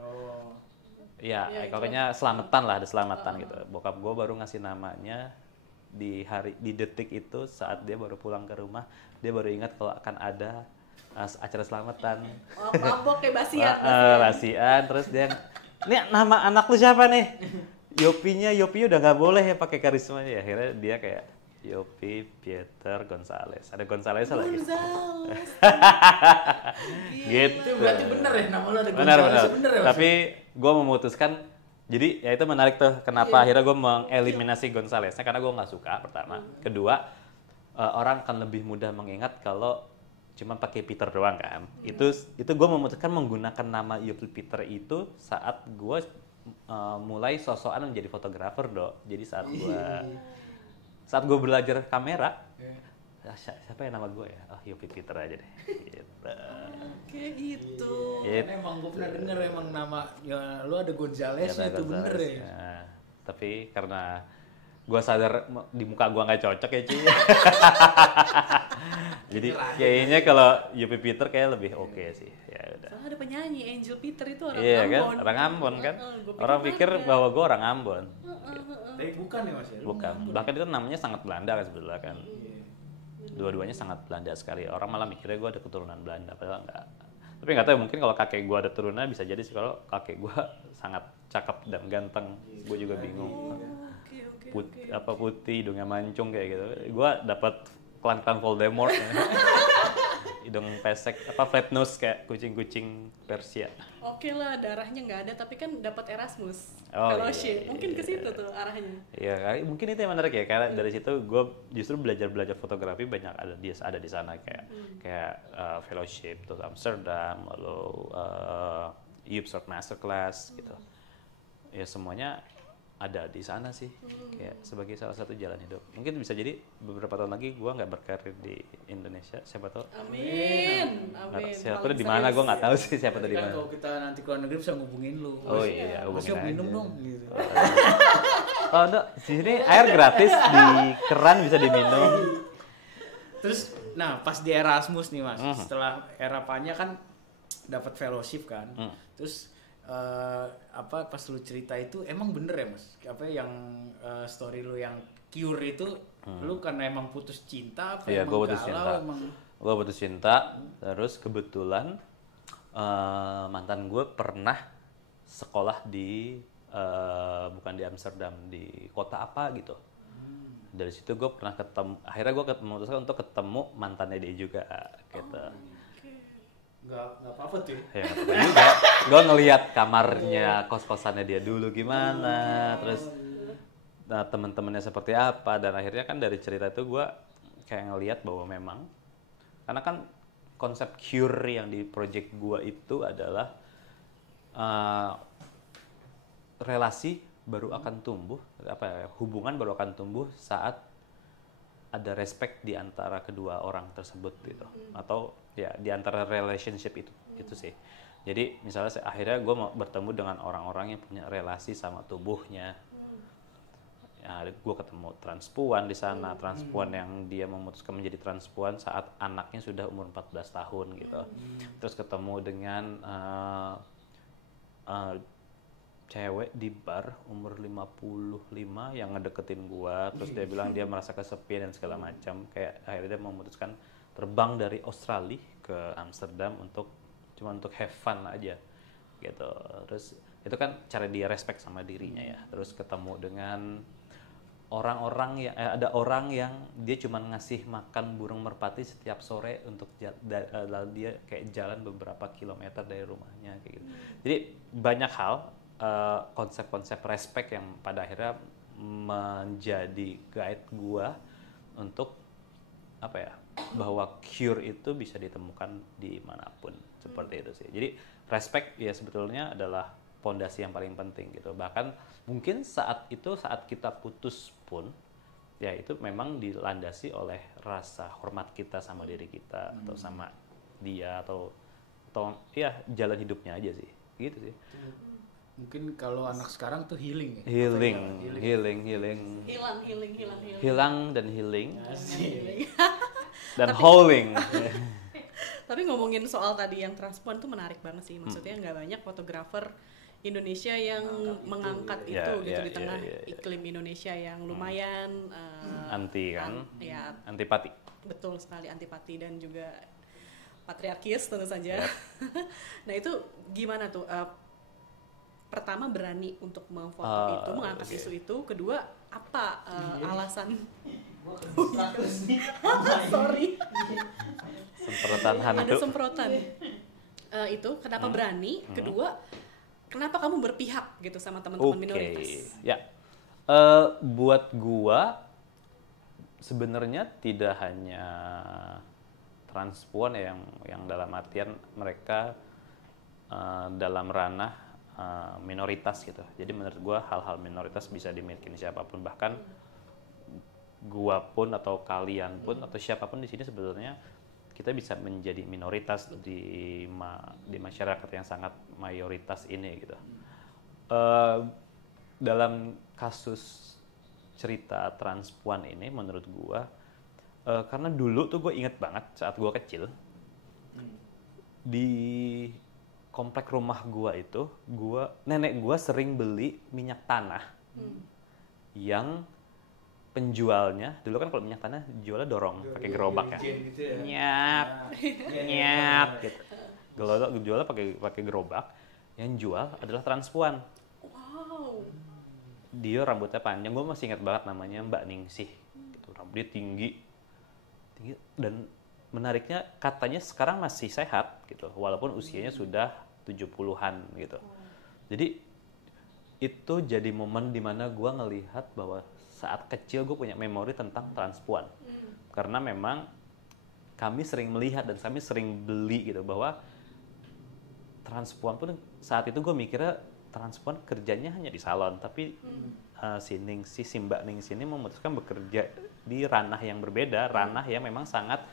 Ya, pokoknya selamatan lah, ada selamatan gitu. Bokap gue baru ngasih namanya di detik itu saat dia baru pulang ke rumah, dia baru ingat kalau akan ada acara selamatan. Oh, mabok kayak basian. Basian, terus dia, ini nama anak lu siapa nih? Yopi udah nggak boleh ya pakai karismanya ya. Akhirnya dia kayak Yopi Peter Gonzales. Ada Gonzales lagi. Gitu. Itu berarti bener ya nama lu ada Benar. bener ya? Tapi gue memutuskan, jadi ya itu menarik tuh. Kenapa akhirnya gue mengeliminasi Gonzalesnya, karena gue nggak suka pertama. Kedua, orang akan lebih mudah mengingat kalau cuma pakai Peter doang kan. Itu gue memutuskan menggunakan nama Yopi Peter itu saat gue mulai sosokan menjadi fotografer dok. Jadi saat gue belajar kamera, siapa yang nama gue ya? Oh, Yopi Peter aja deh. Gitu. Kayak gitu. Karena emang gue pernah denger emang nama ya lu ada Gonzales Ada itu bener Gonzales, ya. ya. Tapi karena gue sadar di muka gue nggak cocok ya cuy. Jadi kayaknya kalau Yopi Peter kayak lebih oke sih. Ya udah. Soalnya ada penyanyi Angel Peter itu orang Iya kan, Ambon. orang Ambon kan. Gua Orang pikir Belanda. bahwa gue orang Ambon. Tapi bukan ya Mas ya? Lu Bukan. Bahkan itu namanya sangat Belanda kan sebetulnya kan. Iya. Dua-duanya sangat Belanda sekali. Orang malah mikirnya gue ada keturunan Belanda, padahal enggak. Tapi nggak tahu, mungkin kalau kakek gue ada turunan bisa jadi sih. Kalau kakek gue sangat cakep dan ganteng, gue juga bingung. Oke. Putih, hidungnya mancung kayak gitu. Gue dapat klan-klan Voldemort, ya. Hidung pesek, flat nose kayak kucing-kucing Persia. Oke lah, darahnya nggak ada tapi kan dapat Erasmus Oh, fellowship. iya, Mungkin ke iya. situ tuh arahnya. Iya, mungkin itu yang menarik ya, karena dari situ gue justru belajar fotografi banyak ada di sana kayak fellowship, terus Amsterdam, lalu Upstart Masterclass gitu. Ya semuanya ada di sana sih, kayak sebagai salah satu jalan hidup. Mungkin bisa jadi beberapa tahun lagi gue nggak berkarir di Indonesia, siapa tahu. Amin. Siapa tuh di mana gue nggak tahu sih siapa tuh di Kan mana. kalau kita nanti keluar negeri bisa ngubungin lu. Oh iya, Mas hubungin Yop minum aja. dong gitu. Oh, Dok, di sini air gratis di keran bisa diminum. Terus nah pas di Erasmus nih Mas, setelah era Panya kan dapat fellowship kan. Terus pas lu cerita itu emang bener ya Mas? Apa yang story lu yang cure itu lu karena emang putus cinta apa Iya, emang gue putus galau cinta. emang Gue putus cinta, terus kebetulan mantan gue pernah sekolah di bukan di Amsterdam, di kota apa gitu. Dari situ gue pernah ketemu, akhirnya gue memutuskan untuk ketemu mantannya dia juga gitu. nggak apa-apa tuh. Ya nggak apa-apa juga. Gue ngelihat kamarnya, kos-kosannya dia dulu gimana, terus teman-temannya seperti apa, dan akhirnya kan dari cerita itu gue kayak ngelihat bahwa memang, karena kan konsep cure yang di project gue itu adalah relasi baru akan tumbuh, hubungan baru akan tumbuh saat ada respect di antara kedua orang tersebut gitu, atau ya di antara relationship itu sih. Jadi misalnya akhirnya gue mau bertemu dengan orang-orang yang punya relasi sama tubuhnya. Ya, gue ketemu transpuan di sana, transpuan yang dia memutuskan menjadi transpuan saat anaknya sudah umur 14 tahun gitu. Terus ketemu dengan cewek di bar umur 55 yang ngedeketin gua, terus dia bilang dia merasa kesepian dan segala macam, kayak akhirnya dia memutuskan terbang dari Australia ke Amsterdam cuma untuk have fun aja gitu. Terus itu kan cara dia respect sama dirinya ya. Terus ketemu dengan orang-orang yang ada orang yang dia cuma ngasih makan burung merpati setiap sore untuk lalu dia kayak jalan beberapa kilometer dari rumahnya kayak gitu. Jadi banyak hal konsep-konsep respect yang pada akhirnya menjadi guide gua untuk bahwa cure itu bisa ditemukan dimanapun, seperti itu sih. Jadi respect ya sebetulnya adalah pondasi yang paling penting gitu. Bahkan mungkin saat kita putus pun ya itu memang dilandasi oleh rasa hormat kita sama diri kita atau sama dia atau ya jalan hidupnya aja sih, gitu sih. Mungkin kalau anak sekarang tuh healing ya. Healing. Hilang Dan healing. Healing. Dan howling. Tapi ngomongin soal tadi yang transpuan tuh menarik banget sih. Maksudnya nggak banyak fotografer Indonesia yang mengangkat itu gitu di tengah iklim Indonesia yang lumayan anti kan? Ya, antipati. betul sekali, antipati dan juga patriarkis tentu saja. Nah itu gimana tuh? Pertama berani untuk memfoto itu, mengangkat isu itu. Kedua apa alasan? Sorry. Semprotan hantu. Ada semprotan. Itu kenapa berani? Kedua, kenapa kamu berpihak gitu sama teman-teman minoritas? Ya, buat gua sebenarnya tidak hanya transpuan yang dalam artian mereka dalam ranah minoritas gitu. Jadi menurut gue hal-hal minoritas bisa dimiliki siapapun, bahkan gua pun atau kalian pun atau siapapun di sini sebetulnya kita bisa menjadi minoritas di masyarakat yang sangat mayoritas ini gitu. Dalam kasus cerita transpuan ini menurut gua karena dulu tuh gue inget banget saat gua kecil di komplek rumah gua itu nenek gua sering beli minyak tanah yang penjualnya dulu kan kalau minyak tanah jualnya dorong pakai gerobak ya, gitu ya. nyap gitu. Jualnya pakai gerobak, yang jual adalah transpuan. Wow. Dia rambutnya panjang, gue masih ingat banget namanya Mbak Ningsih. Gitu. Rambutnya tinggi dan menariknya katanya sekarang masih sehat gitu, walaupun usianya sudah 70-an gitu. Jadi itu jadi momen dimana gue ngelihat bahwa saat kecil gue punya memori tentang transpuan. Karena memang kami sering melihat dan kami sering beli gitu, bahwa transpuan pun saat itu gue mikirnya transpuan kerjanya hanya di salon, tapi si Mbak Ningsih ini memutuskan bekerja di ranah yang berbeda, ranah yang memang sangat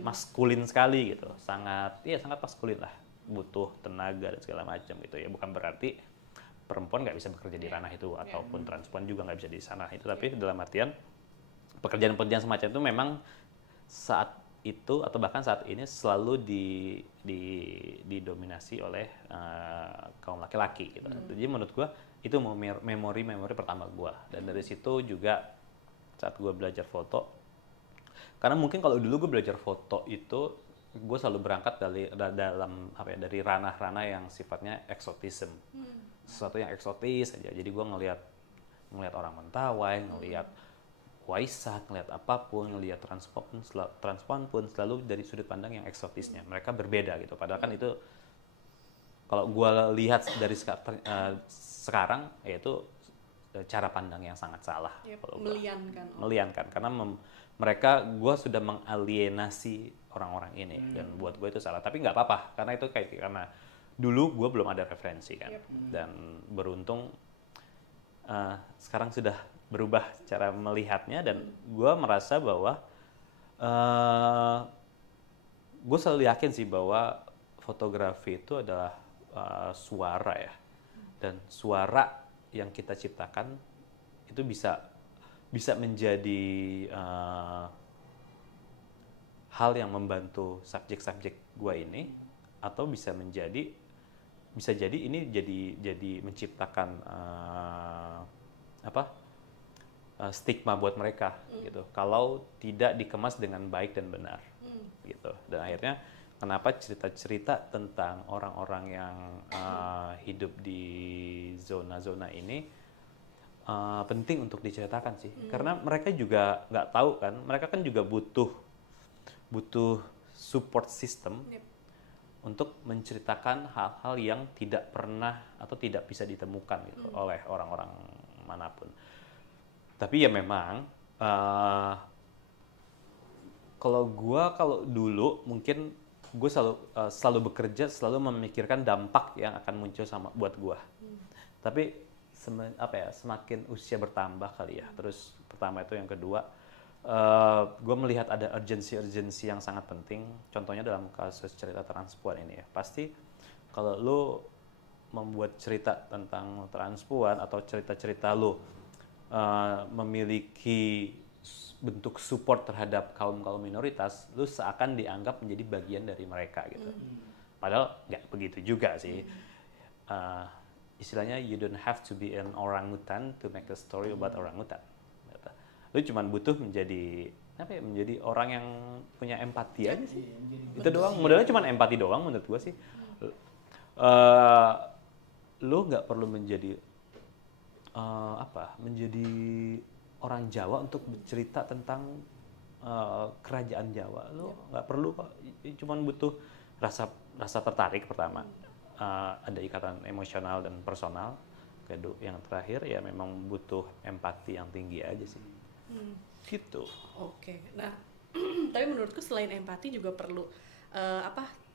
maskulin sekali gitu, sangat maskulin lah, butuh tenaga dan segala macam gitu ya. Bukan berarti perempuan nggak bisa bekerja di ranah itu ataupun transpuan juga nggak bisa di sana itu, tapi dalam artian pekerjaan-pekerjaan semacam itu memang saat itu atau bahkan saat ini selalu didominasi oleh kaum laki-laki gitu. Jadi menurut gue itu memori pertama gue, dan dari situ juga saat gue belajar foto, karena mungkin kalau dulu gue belajar foto itu gue selalu berangkat dari ranah-ranah yang sifatnya eksotisme, sesuatu yang eksotis aja. Jadi gue ngelihat orang Mentawai, ngelihat Waisak, ngelihat apapun, ngelihat transpuan pun selalu dari sudut pandang yang eksotisnya. Mereka berbeda gitu. Padahal kan itu kalau gue lihat dari sekarang, yaitu cara pandang yang sangat salah. Meliankan. Karena gue sudah mengalienasi orang-orang ini, dan buat gue itu salah. Tapi nggak apa-apa, karena itu karena dulu gue belum ada referensi kan, dan beruntung sekarang sudah berubah cara melihatnya, dan gue merasa bahwa gue selalu yakin sih bahwa fotografi itu adalah suara ya, dan suara yang kita ciptakan itu bisa menjadi hal yang membantu subjek-subjek gue ini, atau bisa jadi ini jadi menciptakan stigma buat mereka gitu, kalau tidak dikemas dengan baik dan benar gitu. Dan akhirnya kenapa cerita-cerita tentang orang-orang yang hidup di zona-zona ini penting untuk diceritakan sih, karena mereka juga nggak tahu kan, mereka kan juga butuh support system untuk menceritakan hal-hal yang tidak pernah atau tidak bisa ditemukan gitu oleh orang-orang manapun. Tapi ya memang kalau dulu mungkin gue selalu bekerja, selalu memikirkan dampak yang akan muncul buat gue. Tapi semakin usia bertambah kali ya. Terus pertama itu, yang kedua, gue melihat ada urgensi yang sangat penting. Contohnya dalam kasus cerita transpuan ini ya, pasti kalau lo membuat cerita tentang transpuan atau cerita-cerita lo memiliki bentuk support terhadap kaum minoritas, lo seakan dianggap menjadi bagian dari mereka gitu. Padahal nggak begitu juga sih. Istilahnya you don't have to be an orangutan to make a story about orangutan. Lu cuma butuh menjadi orang yang punya empati aja sih. Itu doang, modalnya cuma empati doang menurut gua sih. Lu nggak perlu menjadi orang Jawa untuk bercerita tentang kerajaan Jawa. Lu nggak perlu kok, cuma butuh rasa tertarik pertama, ada ikatan emosional dan personal. Kedua, yang terakhir ya memang butuh empati yang tinggi aja sih. Gitu. Oke. Nah, tapi menurutku selain empati juga perlu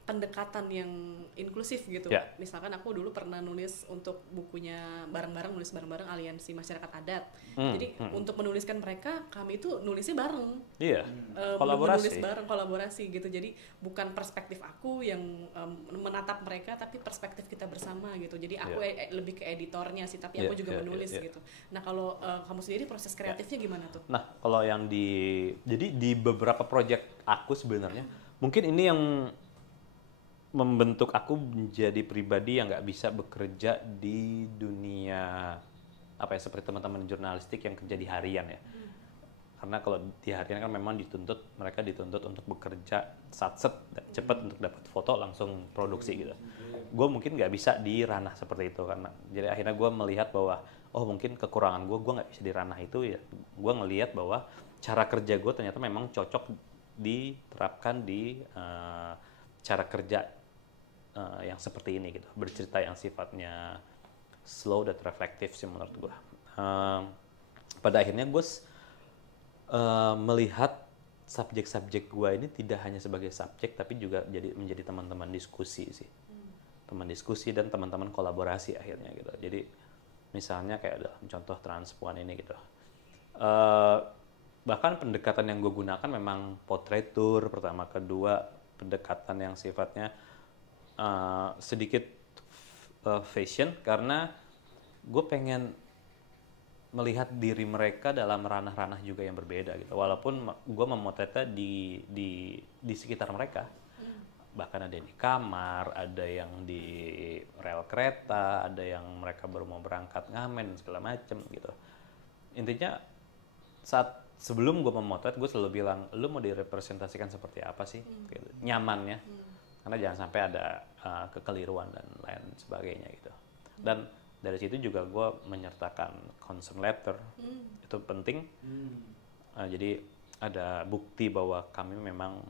pendekatan yang inklusif gitu. Ya. Misalkan aku dulu pernah nulis untuk bukunya nulis bareng-bareng Aliansi Masyarakat Adat. Jadi untuk menuliskan mereka, kami itu nulisnya bareng. Iya. Menulis bareng, kolaborasi gitu. Jadi bukan perspektif aku yang menatap mereka, tapi perspektif kita bersama gitu. Jadi aku lebih ke editornya sih, tapi aku juga menulis gitu. Nah kalau kamu sendiri proses kreatifnya gimana tuh? Nah kalau yang jadi di beberapa project aku sebenarnya, mungkin ini yang membentuk aku menjadi pribadi yang nggak bisa bekerja di dunia apa ya, seperti teman-teman jurnalistik yang kerja di harian ya. Karena kalau di harian kan memang mereka dituntut untuk bekerja satset cepat untuk dapat foto langsung produksi gitu. Gue mungkin nggak bisa di ranah seperti itu, karena jadi akhirnya gue melihat bahwa mungkin kekurangan gue nggak bisa di ranah itu ya. Gue ngelihat bahwa cara kerja gue ternyata memang cocok diterapkan di cara kerja yang seperti ini gitu, bercerita yang sifatnya slow dan reflektif sih menurut gue. Pada akhirnya gue melihat subjek-subjek gue ini tidak hanya sebagai subjek, tapi juga menjadi teman-teman diskusi sih, teman diskusi dan teman-teman kolaborasi akhirnya gitu. Jadi misalnya kayak dalam contoh transpuan ini gitu, bahkan pendekatan yang gue gunakan memang portraiture pertama, kedua pendekatan yang sifatnya sedikit fashion, karena gue pengen melihat diri mereka dalam ranah-ranah juga yang berbeda gitu. Walaupun gue memotretnya di sekitar mereka, bahkan ada yang di kamar, ada yang di rel kereta, ada yang mereka baru mau berangkat ngamen segala macem gitu. Intinya sebelum gue memotret, gue selalu bilang, lu mau direpresentasikan seperti apa sih, gitu. Nyamannya. Karena jangan sampai ada kekeliruan dan lain sebagainya gitu. Dan dari situ juga gue menyertakan concern letter, itu penting. Jadi ada bukti bahwa kami memang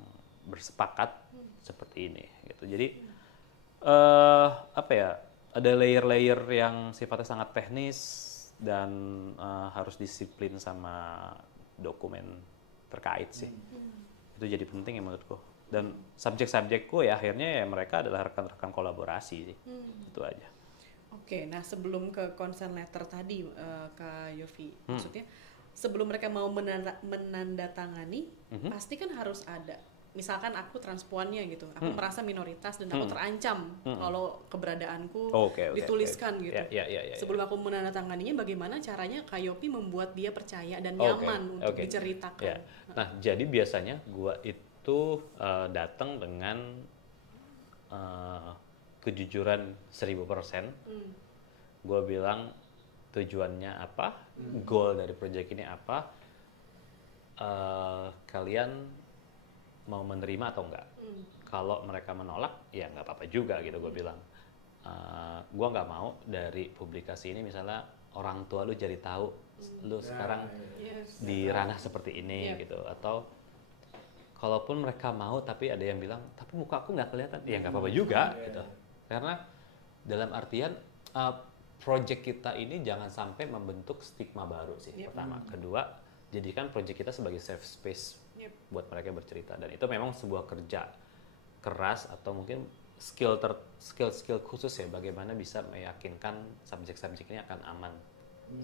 bersepakat seperti ini gitu. Jadi apa ya, ada layer-layer yang sifatnya sangat teknis dan harus disiplin sama dokumen terkait sih. Itu jadi penting ya menurutku. Dan subjek-subjekku ya akhirnya ya mereka adalah rekan-rekan kolaborasi sih. Itu aja. Oke, nah sebelum ke concern letter tadi Kak Yofi, maksudnya sebelum mereka mau menandatangani, pasti kan harus ada. Misalkan aku transpuannya gitu, aku merasa minoritas dan aku terancam kalau keberadaanku dituliskan gitu. Sebelum aku menandatanganinya, bagaimana caranya Kak Yofi membuat dia percaya dan nyaman untuk diceritakan? Ya. Nah, jadi biasanya gua itu datang dengan kejujuran 1000%. Gue bilang tujuannya apa, goal dari proyek ini apa, kalian mau menerima atau enggak. Kalau mereka menolak, ya nggak apa-apa juga gitu gue bilang. Gue nggak mau dari publikasi ini misalnya orang tua lu jadi tahu lu sekarang di ranah seperti ini gitu, atau kalaupun mereka mau tapi ada yang bilang tapi muka aku nggak kelihatan, ya nggak apa-apa juga gitu. Karena dalam artian project kita ini jangan sampai membentuk stigma baru sih. Pertama, kedua, jadikan project kita sebagai safe space buat mereka bercerita, dan itu memang sebuah kerja keras atau mungkin skill khusus ya, bagaimana bisa meyakinkan subjek-subjek ini akan aman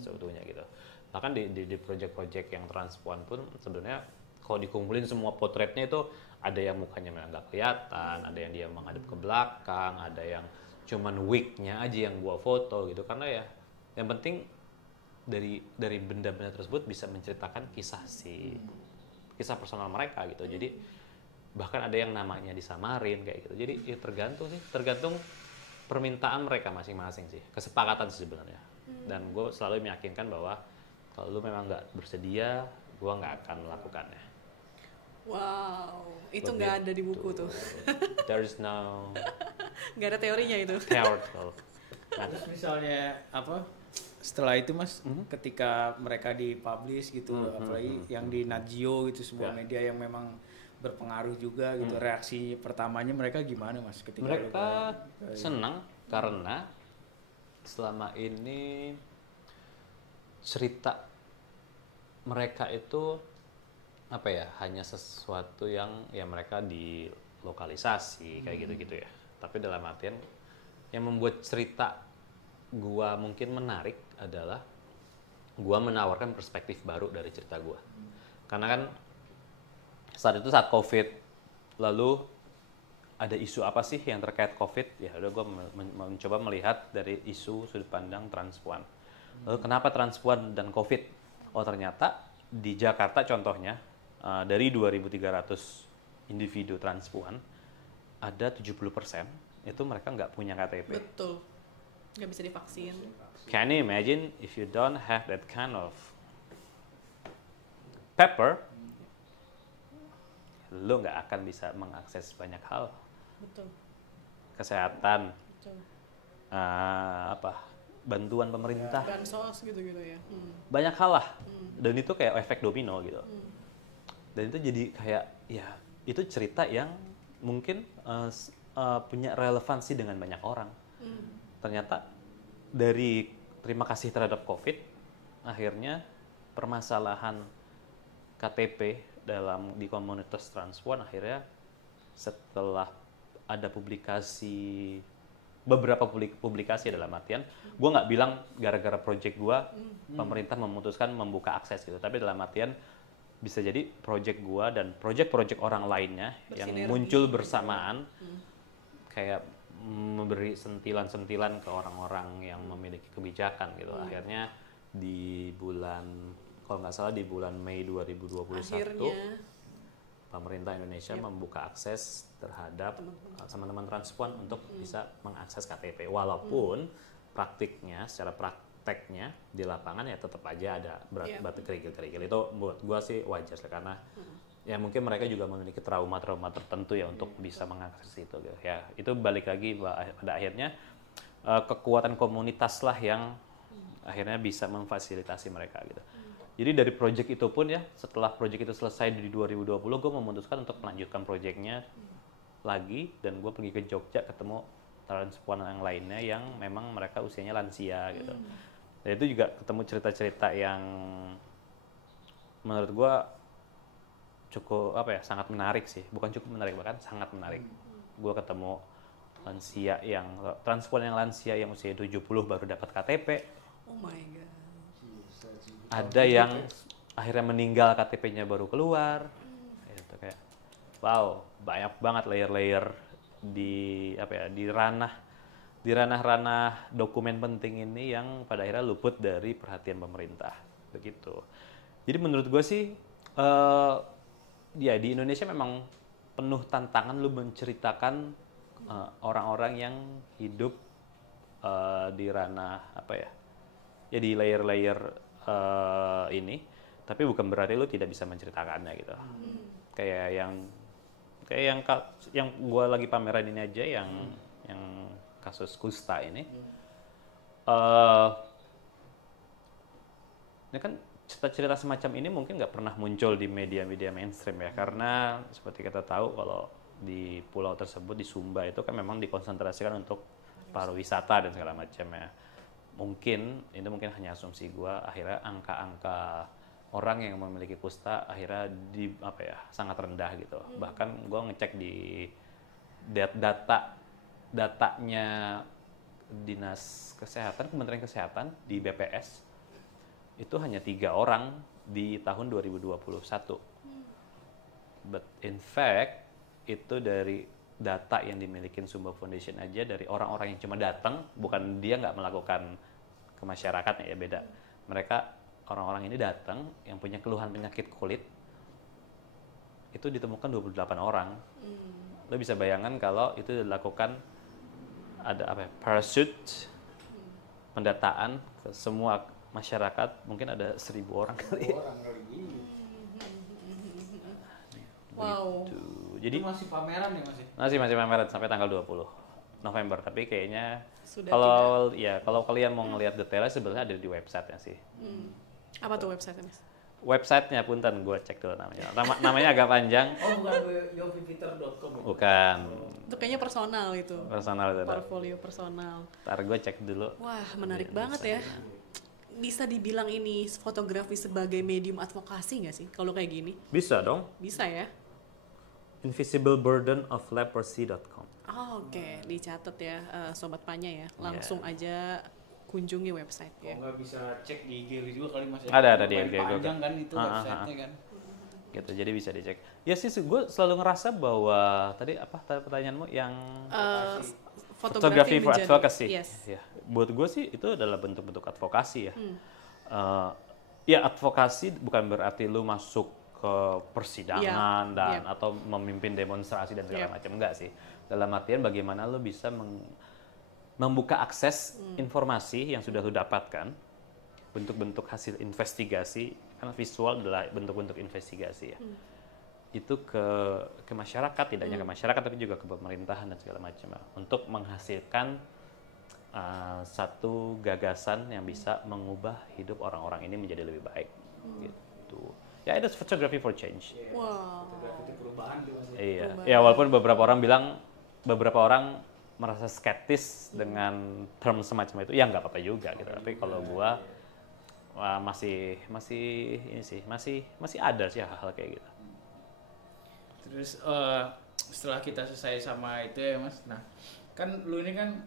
sebetulnya gitu. Bahkan di project-project yang transpuan pun sebenarnya kalau dikumpulin semua potretnya itu ada yang mukanya memang nggak kelihatan, ada yang dia menghadap ke belakang, ada yang cuman wig-nya aja yang gua foto gitu. Karena ya yang penting dari benda-benda tersebut bisa menceritakan kisah personal mereka gitu. Jadi bahkan ada yang namanya disamarin kayak gitu. Jadi ya tergantung permintaan mereka masing-masing sih, kesepakatan sih sebenarnya. Dan gue selalu meyakinkan bahwa kalau lu memang nggak bersedia, gue nggak akan melakukannya. Wow, itu nggak ada di buku tuh. There is no. Nggak ada teorinya itu. Theoretical. Nah, terus misalnya apa? Setelah itu mas, ketika mereka dipublish gitu, apalagi yang di Nat Geo gitu, sebuah media yang memang berpengaruh juga gitu, reaksi pertamanya mereka gimana mas? Ketika mereka senang karena selama ini cerita mereka itu apa ya, hanya sesuatu yang ya mereka lokalisasi kayak gitu-gitu ya. Tapi dalam artian yang membuat cerita gua mungkin menarik adalah gua menawarkan perspektif baru dari cerita gua. Karena kan saat COVID, lalu ada isu apa sih yang terkait COVID? Ya udah gua mencoba melihat dari isu sudut pandang transpuan. Lalu kenapa transpuan dan COVID? Oh ternyata di Jakarta contohnya dari 2.300 individu transpuan ada 70% itu mereka nggak punya KTP. Betul. Nggak bisa divaksin. Can you imagine if you don't have that kind of paper, lo nggak akan bisa mengakses banyak hal. Betul. Kesehatan, Betul. bantuan pemerintah, Bansos gitu-gitu ya. banyak hal lah. Dan itu kayak efek domino gitu. Dan itu jadi kayak ya itu cerita yang mungkin punya relevansi dengan banyak orang. Ternyata dari terima kasih terhadap COVID, akhirnya permasalahan KTP di komunitas transpuan akhirnya setelah ada beberapa publikasi dalam artian, gue nggak bilang gara-gara project gue pemerintah memutuskan membuka akses gitu, tapi dalam artian bisa jadi project gue dan project orang lainnya yang muncul bersamaan kayak memberi sentilan-sentilan ke orang-orang yang memiliki kebijakan gitu. Akhirnya di bulan, kalau nggak salah di bulan Mei 2021 akhirnya pemerintah Indonesia membuka akses terhadap teman-teman transpuan untuk bisa mengakses KTP. Walaupun secara prakteknya di lapangan ya tetap aja ada batu kerikil-kerikil. Itu buat gue sih wajar karena ya mungkin mereka juga memiliki trauma-trauma tertentu ya untuk bisa mengakses itu. Ya itu balik lagi pada akhirnya kekuatan komunitas lah yang akhirnya bisa memfasilitasi mereka gitu. Jadi dari project itu pun ya, setelah project itu selesai di 2020, gue memutuskan untuk melanjutkan projectnya lagi, dan gue pergi ke Jogja ketemu transpuan yang lainnya yang memang mereka usianya lansia gitu. Dan itu juga ketemu cerita-cerita yang menurut gue cukup sangat menarik sih, bukan cukup menarik bahkan sangat menarik. Gue ketemu transpuan yang lansia yang usia 70 baru dapat KTP. Oh my god. Ada yang akhirnya meninggal KTP-nya baru keluar. Itu kayak wow, banyak banget layer-layer di ranah-ranah dokumen penting ini yang pada akhirnya luput dari perhatian pemerintah begitu. Jadi menurut gue sih ya di Indonesia memang penuh tantangan lu menceritakan orang-orang yang hidup di ranah di layer-layer ini, tapi bukan berarti lu tidak bisa menceritakannya gitu. Kayak yang gue lagi pameran ini aja yang kasus kusta ini. Ini kan cerita-cerita semacam ini mungkin nggak pernah muncul di media-media mainstream ya, karena seperti kita tahu kalau di pulau tersebut di Sumba itu kan memang dikonsentrasikan untuk pariwisata dan segala macam ya. Mungkin hanya asumsi gue, akhirnya angka-angka orang yang memiliki kusta akhirnya sangat rendah gitu. Bahkan gue ngecek di datanya Dinas Kesehatan, Kementerian Kesehatan di BPS itu hanya 3 orang di tahun 2021. But in fact itu dari data yang dimiliki Sumba Foundation aja, dari orang-orang yang cuma datang, bukan dia nggak melakukan ke masyarakatnya ya, beda. Mereka orang-orang ini datang yang punya keluhan penyakit kulit itu ditemukan 28 orang. Lo bisa bayangkan kalau itu dilakukan ada parachute pendataan ke semua masyarakat, mungkin ada 1.000 orang kali. Wow. Gitu. Jadi itu masih pameran ya masih pameran sampai tanggal 20 November, tapi kayaknya Sudah kalau kalian mau ngelihat detailnya sebenarnya ada di website-nya sih. Apa tuh website-nya, Mas? Website-nya punten, gue cek dulu namanya. Namanya agak panjang. Oh, bukan yoviviter.com. Bukan. Itu kayaknya personal itu. Personal itu. Portfolio personal. Ntar gue cek dulu. Wah, menarik banget ya. Bisa dibilang ini fotografi sebagai medium advokasi nggak sih kalau kayak gini? Bisa dong. Bisa ya. invisibleburdenofleprosy.com. Oke, dicatat ya, Sobat Panya ya. Langsung aja kunjungi website ya. Nggak bisa cek di IG juga kali Mas ya? Ada di IG gue. Panjang kan itu website-nya kan. Gitu, jadi bisa dicek. Ya sih, gue selalu ngerasa bahwa tadi apa pertanyaanmu yang fotografi for advocacy. Yes. Ya, buat gue sih itu adalah bentuk-bentuk advokasi ya. Ya advokasi bukan berarti lu masuk ke persidangan dan atau memimpin demonstrasi dan segala macam, enggak sih. Dalam artian bagaimana lu bisa membuka akses informasi yang sudah lu dapatkan, bentuk-bentuk hasil investigasi, karena visual adalah bentuk-bentuk investigasi ya. Itu ke masyarakat, tidak hanya ke masyarakat tapi juga ke pemerintahan dan segala macam untuk menghasilkan satu gagasan yang bisa mengubah hidup orang-orang ini menjadi lebih baik gitu. Ya, itu photography for change. Wow. Fotografi perubahan tuh Mas. Iya. Ya, walaupun beberapa orang merasa skeptis dengan term semacam itu, ya nggak apa-apa juga gitu. Tapi kalau gua masih ini sih, masih ada sih hal-hal kayak gitu. Terus setelah kita selesai sama itu ya Mas, nah kan lu ini kan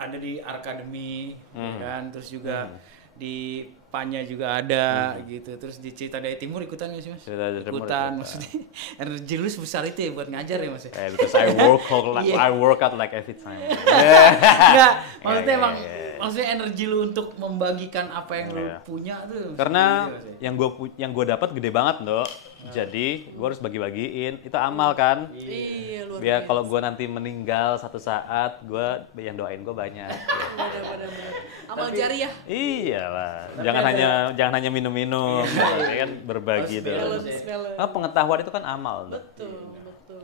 ada di Arkademi kan, terus juga di Panya juga ada gitu, terus di Cerita Dari Timur ikutan nggak sih Mas? Ikutan, maksudnya energi lu sebesar itu ya buat ngajar ya Mas? Because I work out like every time. Enggak, maksudnya emang maksudnya energi lu untuk membagikan apa yang lu punya tuh. Karena yang gue dapat gede banget loh. Jadi gue harus bagi-bagiin. Itu amal kan. Iya, luar Biar biasa. kalau gue nanti meninggal satu saat, gue yang doain gue banyak. Benar-benar. Amal jariah. Iyalah. Jangan hanya minum-minum. Ya kan berbagi dong. Balance. Pengetahuan itu kan amal. Betul.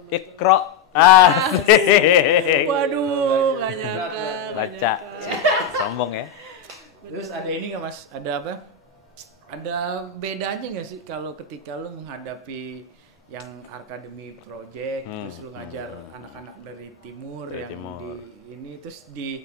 Iqra. Asik. Waduh, gak nyangka. Baca. Sombong ya. Terus ada ini nggak Mas? Ada apa? Ada bedanya nggak sih kalau ketika lu menghadapi yang Arkademi Project, terus lu ngajar anak-anak dari timur Dari yang timur. di ini, terus di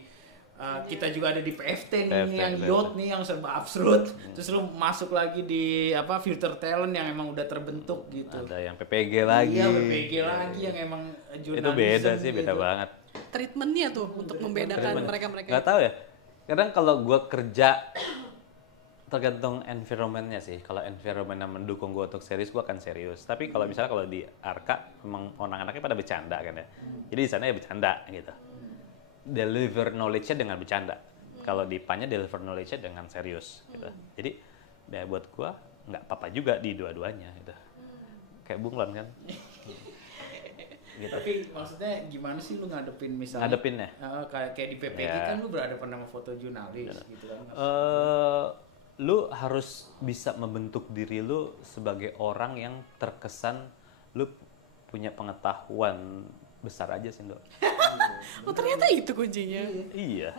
kita juga ada di PFT nih yang YOT nih yang serba absurd, terus lu masuk lagi di apa Filter Talent yang emang udah terbentuk gitu. Ada yang PPG lagi. Iya, PPG lagi yang emang jurnalisme. Itu beda sih, gitu. beda banget. Treatmentnya tuh untuk membedakan mereka-mereka. Gak tahu ya. Kadang kalau gue kerja tergantung environmentnya sih. Kalau environmentnya mendukung gue untuk serius, gue akan serius. Tapi kalau misalnya kalau di Arka, memang anak-anaknya pada bercanda kan ya. Jadi di sana ya bercanda gitu. Deliver knowledge-nya dengan bercanda. Kalau di Panya deliver knowledge-nya dengan serius gitu. Jadi ya buat gue nggak apa-apa juga di dua-duanya gitu. Kayak bunglon kan. Gitu. Tapi maksudnya gimana sih lu ngadepin misalnya? Ngadepinnya? Kayak di PPG kan lu berhadapan sama fotojurnalis gitu kan. Lu harus bisa membentuk diri lu sebagai orang yang terkesan lu punya pengetahuan besar aja sih, Dok. Oh, ternyata itu kuncinya. Iya.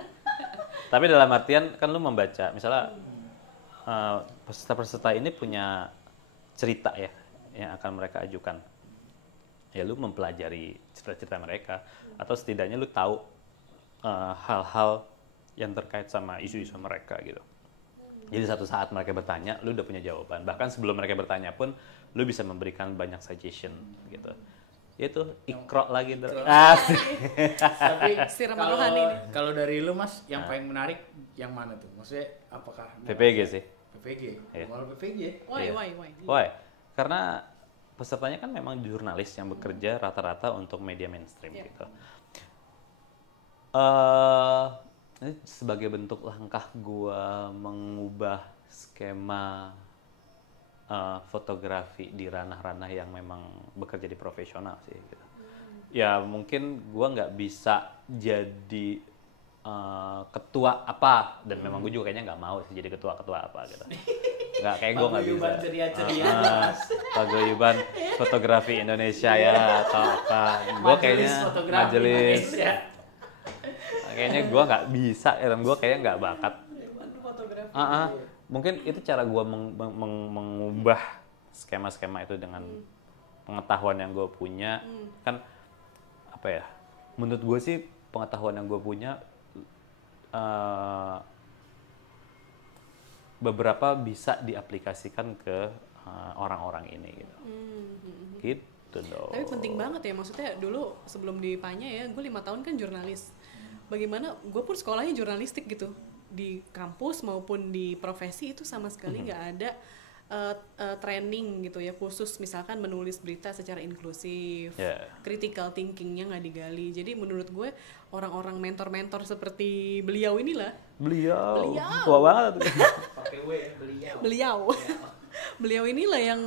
Tapi dalam artian kan lu membaca, misalnya peserta-peserta ini punya cerita ya yang akan mereka ajukan. Ya lu mempelajari cerita-cerita mereka atau setidaknya lu tahu hal-hal yang terkait sama isu-isu mereka gitu. Jadi satu saat mereka bertanya, lu udah punya jawaban. Bahkan sebelum mereka bertanya pun, lu bisa memberikan banyak suggestion gitu. Itu ikro lagi tuh. Asik. Tapi Siraman rohani nih. kalau dari lu Mas, yang paling menarik yang mana tuh? Maksudnya apakah PPG sih. PPG. Iya. Malah PPG. Why? Why? Karena pesertanya kan memang jurnalis yang bekerja rata-rata untuk media mainstream gitu. Ini sebagai bentuk langkah gua mengubah skema fotografi di ranah-ranah yang memang bekerja di profesional sih gitu. Ya mungkin gua nggak bisa jadi ketua apa, dan memang gue juga kayaknya nggak mau sih jadi ketua apa gitu. Nggak, kayak gue nggak bisa. Paguyuban fotografi Indonesia ya atau apa. Gue kayaknya majelis. Kayaknya gue nggak bisa, gue kayaknya nggak bakat. Mungkin itu cara gue mengubah skema-skema itu dengan pengetahuan yang gue punya. Kan apa ya? Menurut gue sih pengetahuan yang gue punya beberapa bisa diaplikasikan ke orang-orang ini gitu. Gitu gitu dong. Tapi penting banget ya, maksudnya dulu sebelum di Panya ya, gue 5 tahun kan jurnalis. Bagaimana, gue pun sekolahnya jurnalistik gitu. Di kampus maupun di profesi itu sama sekali nggak ada training gitu ya, khusus misalkan menulis berita secara inklusif, critical thinkingnya nggak digali. Jadi menurut gue orang-orang mentor-mentor seperti beliau inilah. Beliau. Tua banget. Pakai W ya, Beliau. Beliau inilah yang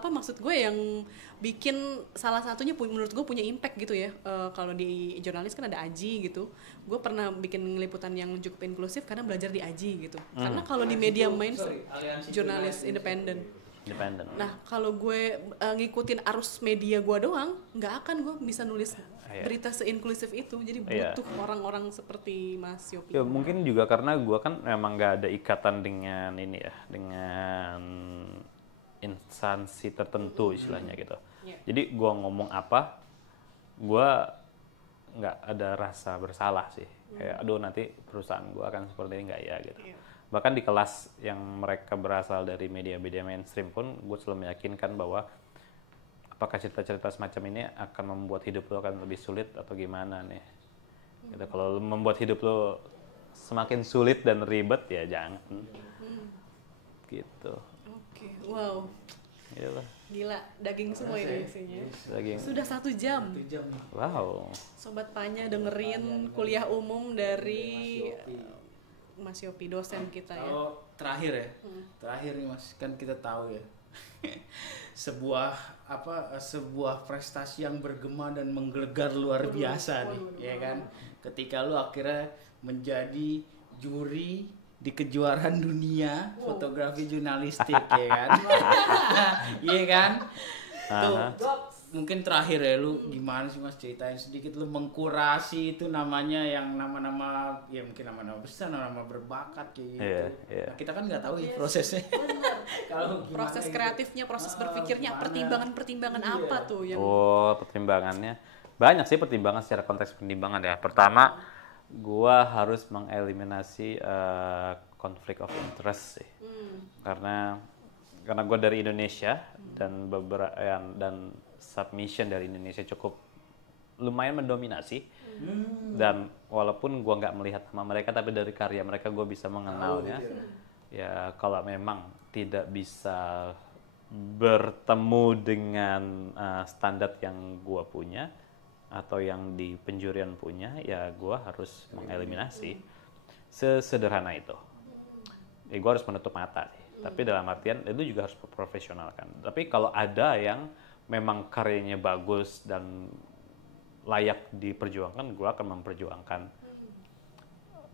maksud gue yang bikin salah satunya menurut gue punya impact gitu ya. Kalau di jurnalis kan ada AJI gitu. Gue pernah bikin liputan yang cukup inklusif karena belajar di AJI gitu. Karena kalau di media mainstream, jurnalis independen. Nah kalau gue ngikutin arus media gue doang, nggak akan gue bisa nulis berita seinklusif itu. Jadi butuh orang-orang seperti Mas Yopi. Ya mungkin juga karena gue kan memang nggak ada ikatan dengan ini ya, dengan instansi tertentu istilahnya gitu. Jadi gue ngomong apa, gue nggak ada rasa bersalah sih. Kayak aduh nanti perusahaan gue akan seperti ini nggak ya gitu. Bahkan di kelas yang mereka berasal dari media-media mainstream pun gue selalu meyakinkan bahwa apakah cerita-cerita semacam ini akan membuat hidup lo akan lebih sulit atau gimana nih. Gitu. Kalau membuat hidup lo semakin sulit dan ribet ya jangan. Gitu. Oke, wow. Gila, daging semua ini isinya. Daging. Sudah 1 jam. Wow. Sobat Panya dengerin kuliah umum dari Mas Yopi, dosen kita ya. Kalau terakhir nih Mas, kan kita tahu ya. sebuah prestasi yang bergema dan menggelegar luar biasa nih, ya kan? Ketika lu akhirnya menjadi juri di kejuaraan dunia fotografi jurnalistik, ya kan? Iya kan? Tuh, mungkin terakhir ya, lu gimana sih Mas, ceritain sedikit lu mengkurasi itu namanya yang nama-nama ya mungkin nama-nama besar, nama-nama berbakat kayak gitu. Nah, kita kan nggak tahu ya prosesnya. Kalau proses kreatifnya, proses berpikirnya, pertimbangan-pertimbangan apa tuh yang pertimbangannya banyak sih. Pertimbangan secara konteks pertimbangan ya. Pertama, gua harus mengeliminasi konflik of interest sih. Karena gue dari Indonesia dan dan submission dari Indonesia cukup lumayan mendominasi. Dan walaupun gue nggak melihat sama mereka, tapi dari karya mereka gue bisa mengenalnya. Ya kalau memang tidak bisa bertemu dengan standar yang gue punya atau yang di penjurian punya, ya gue harus mengeliminasi. Sesederhana itu. Gue harus menutup mata sih. Tapi dalam artian itu juga harus profesionalkan. Tapi kalau ada yang memang karyanya bagus dan layak diperjuangkan, gue akan memperjuangkan.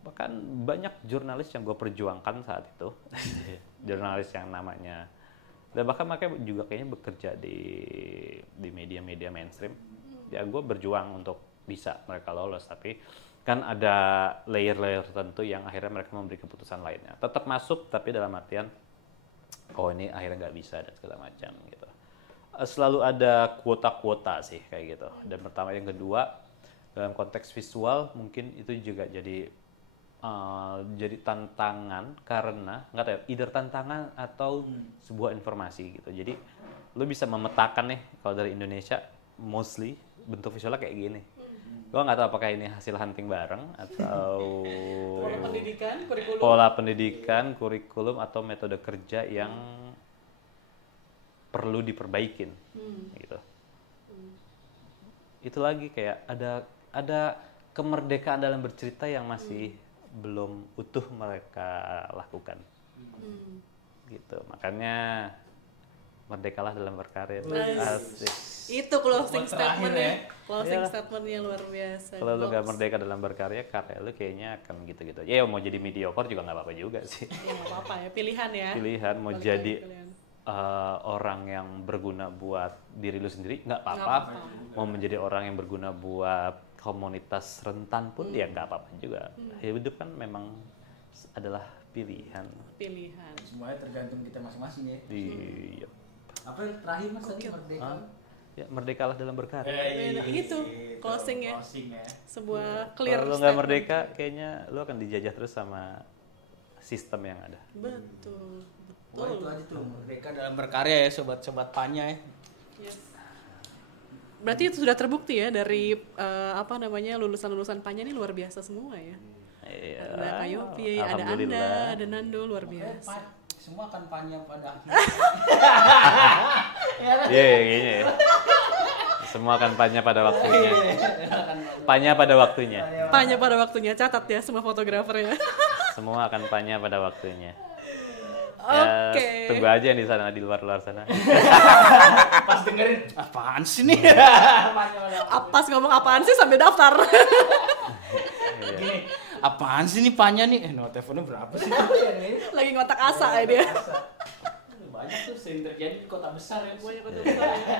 Bahkan banyak jurnalis yang gue perjuangkan saat itu. Jurnalis yang namanya, dan bahkan mereka juga kayaknya bekerja di media-media mainstream. Ya gue berjuang untuk bisa mereka lolos, tapi kan ada layer-layer tertentu yang akhirnya mereka memberi keputusan lainnya. Tetap masuk, tapi dalam artian, oh ini akhirnya nggak bisa dan segala macam gitu. Selalu ada kuota-kuota sih kayak gitu. Dan pertama, yang kedua, dalam konteks visual mungkin itu juga jadi tantangan, karena nggak tahu, either tantangan atau sebuah informasi gitu. Jadi lu bisa memetakan nih, kalau dari Indonesia mostly bentuk visualnya kayak gini. Gue nggak tahu apakah ini hasil hunting bareng atau pola pendidikan, kurikulum atau metode kerja yang perlu diperbaikin, gitu. Itu lagi kayak ada kemerdekaan dalam bercerita yang masih belum utuh mereka lakukan, gitu. Makanya merdekalah dalam berkarya. Asik. Itu closing statement ya. Closing statementnya luar biasa. Kalau lu gak merdeka dalam berkarya, karya lu kayaknya akan gitu-gitu. Ya mau jadi mediocre juga nggak apa-apa juga sih. Ya nggak apa-apa ya, pilihan ya. Pilihan mau jadi orang yang berguna buat diri lu sendiri nggak apa-apa. Mau menjadi orang yang berguna buat komunitas rentan pun ya nggak apa-apa juga. Hidup kan memang adalah pilihan. Semuanya tergantung kita masing-masing ya. Iya. Apa terakhir Mas tadi, merdeka? Ya, merdekalah dalam berkarya. Gitu, closing ya. Sebuah clear statement. Kalau lu nggak merdeka, kayaknya lu akan dijajah terus sama sistem yang ada. Betul. Wah, itu aja tuh, merdeka dalam berkarya ya, sobat-sobat Panya ya. Yes. Berarti itu sudah terbukti ya dari lulusan-lulusan Panya ini luar biasa semua ya. Iya. Ada Kak Yopi, ada Anda, Alhamdulillah. ada Nando, luar biasa. Semua akan Panya pada akhirnya. Iya, kayaknya ya. Semua akan Panya pada waktunya. Panya pada waktunya. Panya pada waktunya, catat ya semua fotografer ya. Semua akan Panya pada waktunya. Oke. Ya, tunggu aja di sana, di luar sana. Pas dengerin, apaan sih nih? Pas ngomong apaan sih sampai daftar. Gini, apaan sih nih Panya nih? No, teleponnya berapa sih? Lagi ngotak asa ya dia. Banyak tuh sering terjadi di kota besar ya. Banyak kota besar ya.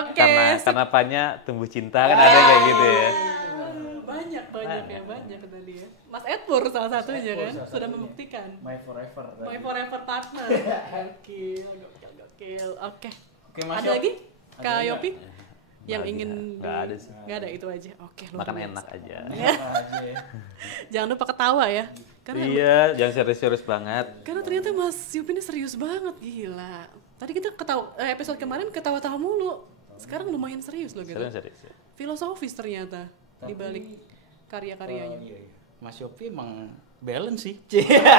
Oke. Karena Panya tumbuh cinta kan ada kayak gitu ya. Banyak tadi ya. Mas Edpur salah satunya kan sudah membuktikan. My forever. My forever partner. Gokil. Oke. Mas Ada Yop. lagi? Kak Ada Yopi? Yang ingin Nggak ada sih. Nggak ada, itu aja. Oke, luar Makan biasa. enak aja. Jangan lupa ketawa ya. Iya, jangan serius-serius banget. Karena ternyata Mas Yopi ini serius banget, gila. Tadi kita episode kemarin ketawa-tawa mulu. Sekarang lumayan serius loh gitu. Serius. Filosofis ternyata di balik karya-karyanya. Iya. Mas Yopi emang balance sih.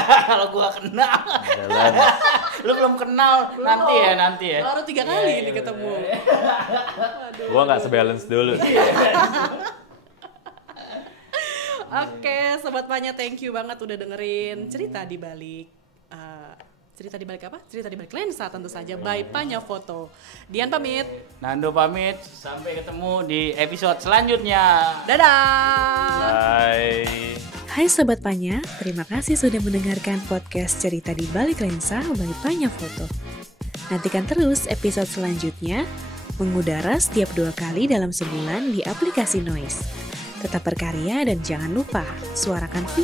Kalau gua kenal. Jalan. Lu belum kenal. Nanti ya. Baru 3 kali ini ketemu. Waduh. Gua nggak sebalance dulu. Oke, Sobat Panya, thank you banget udah dengerin cerita di balik apa? Cerita di balik lensa tentu saja by Panya Foto. Dian pamit. Nando pamit. Sampai ketemu di episode selanjutnya. Dadah. Bye. Hai Sobat Panya, terima kasih sudah mendengarkan podcast Cerita di Balik Lensa by Panya Foto. Nantikan terus episode selanjutnya, mengudara setiap 2 kali dalam sebulan di aplikasi Noise. Tetap berkarya dan jangan lupa suarakan visi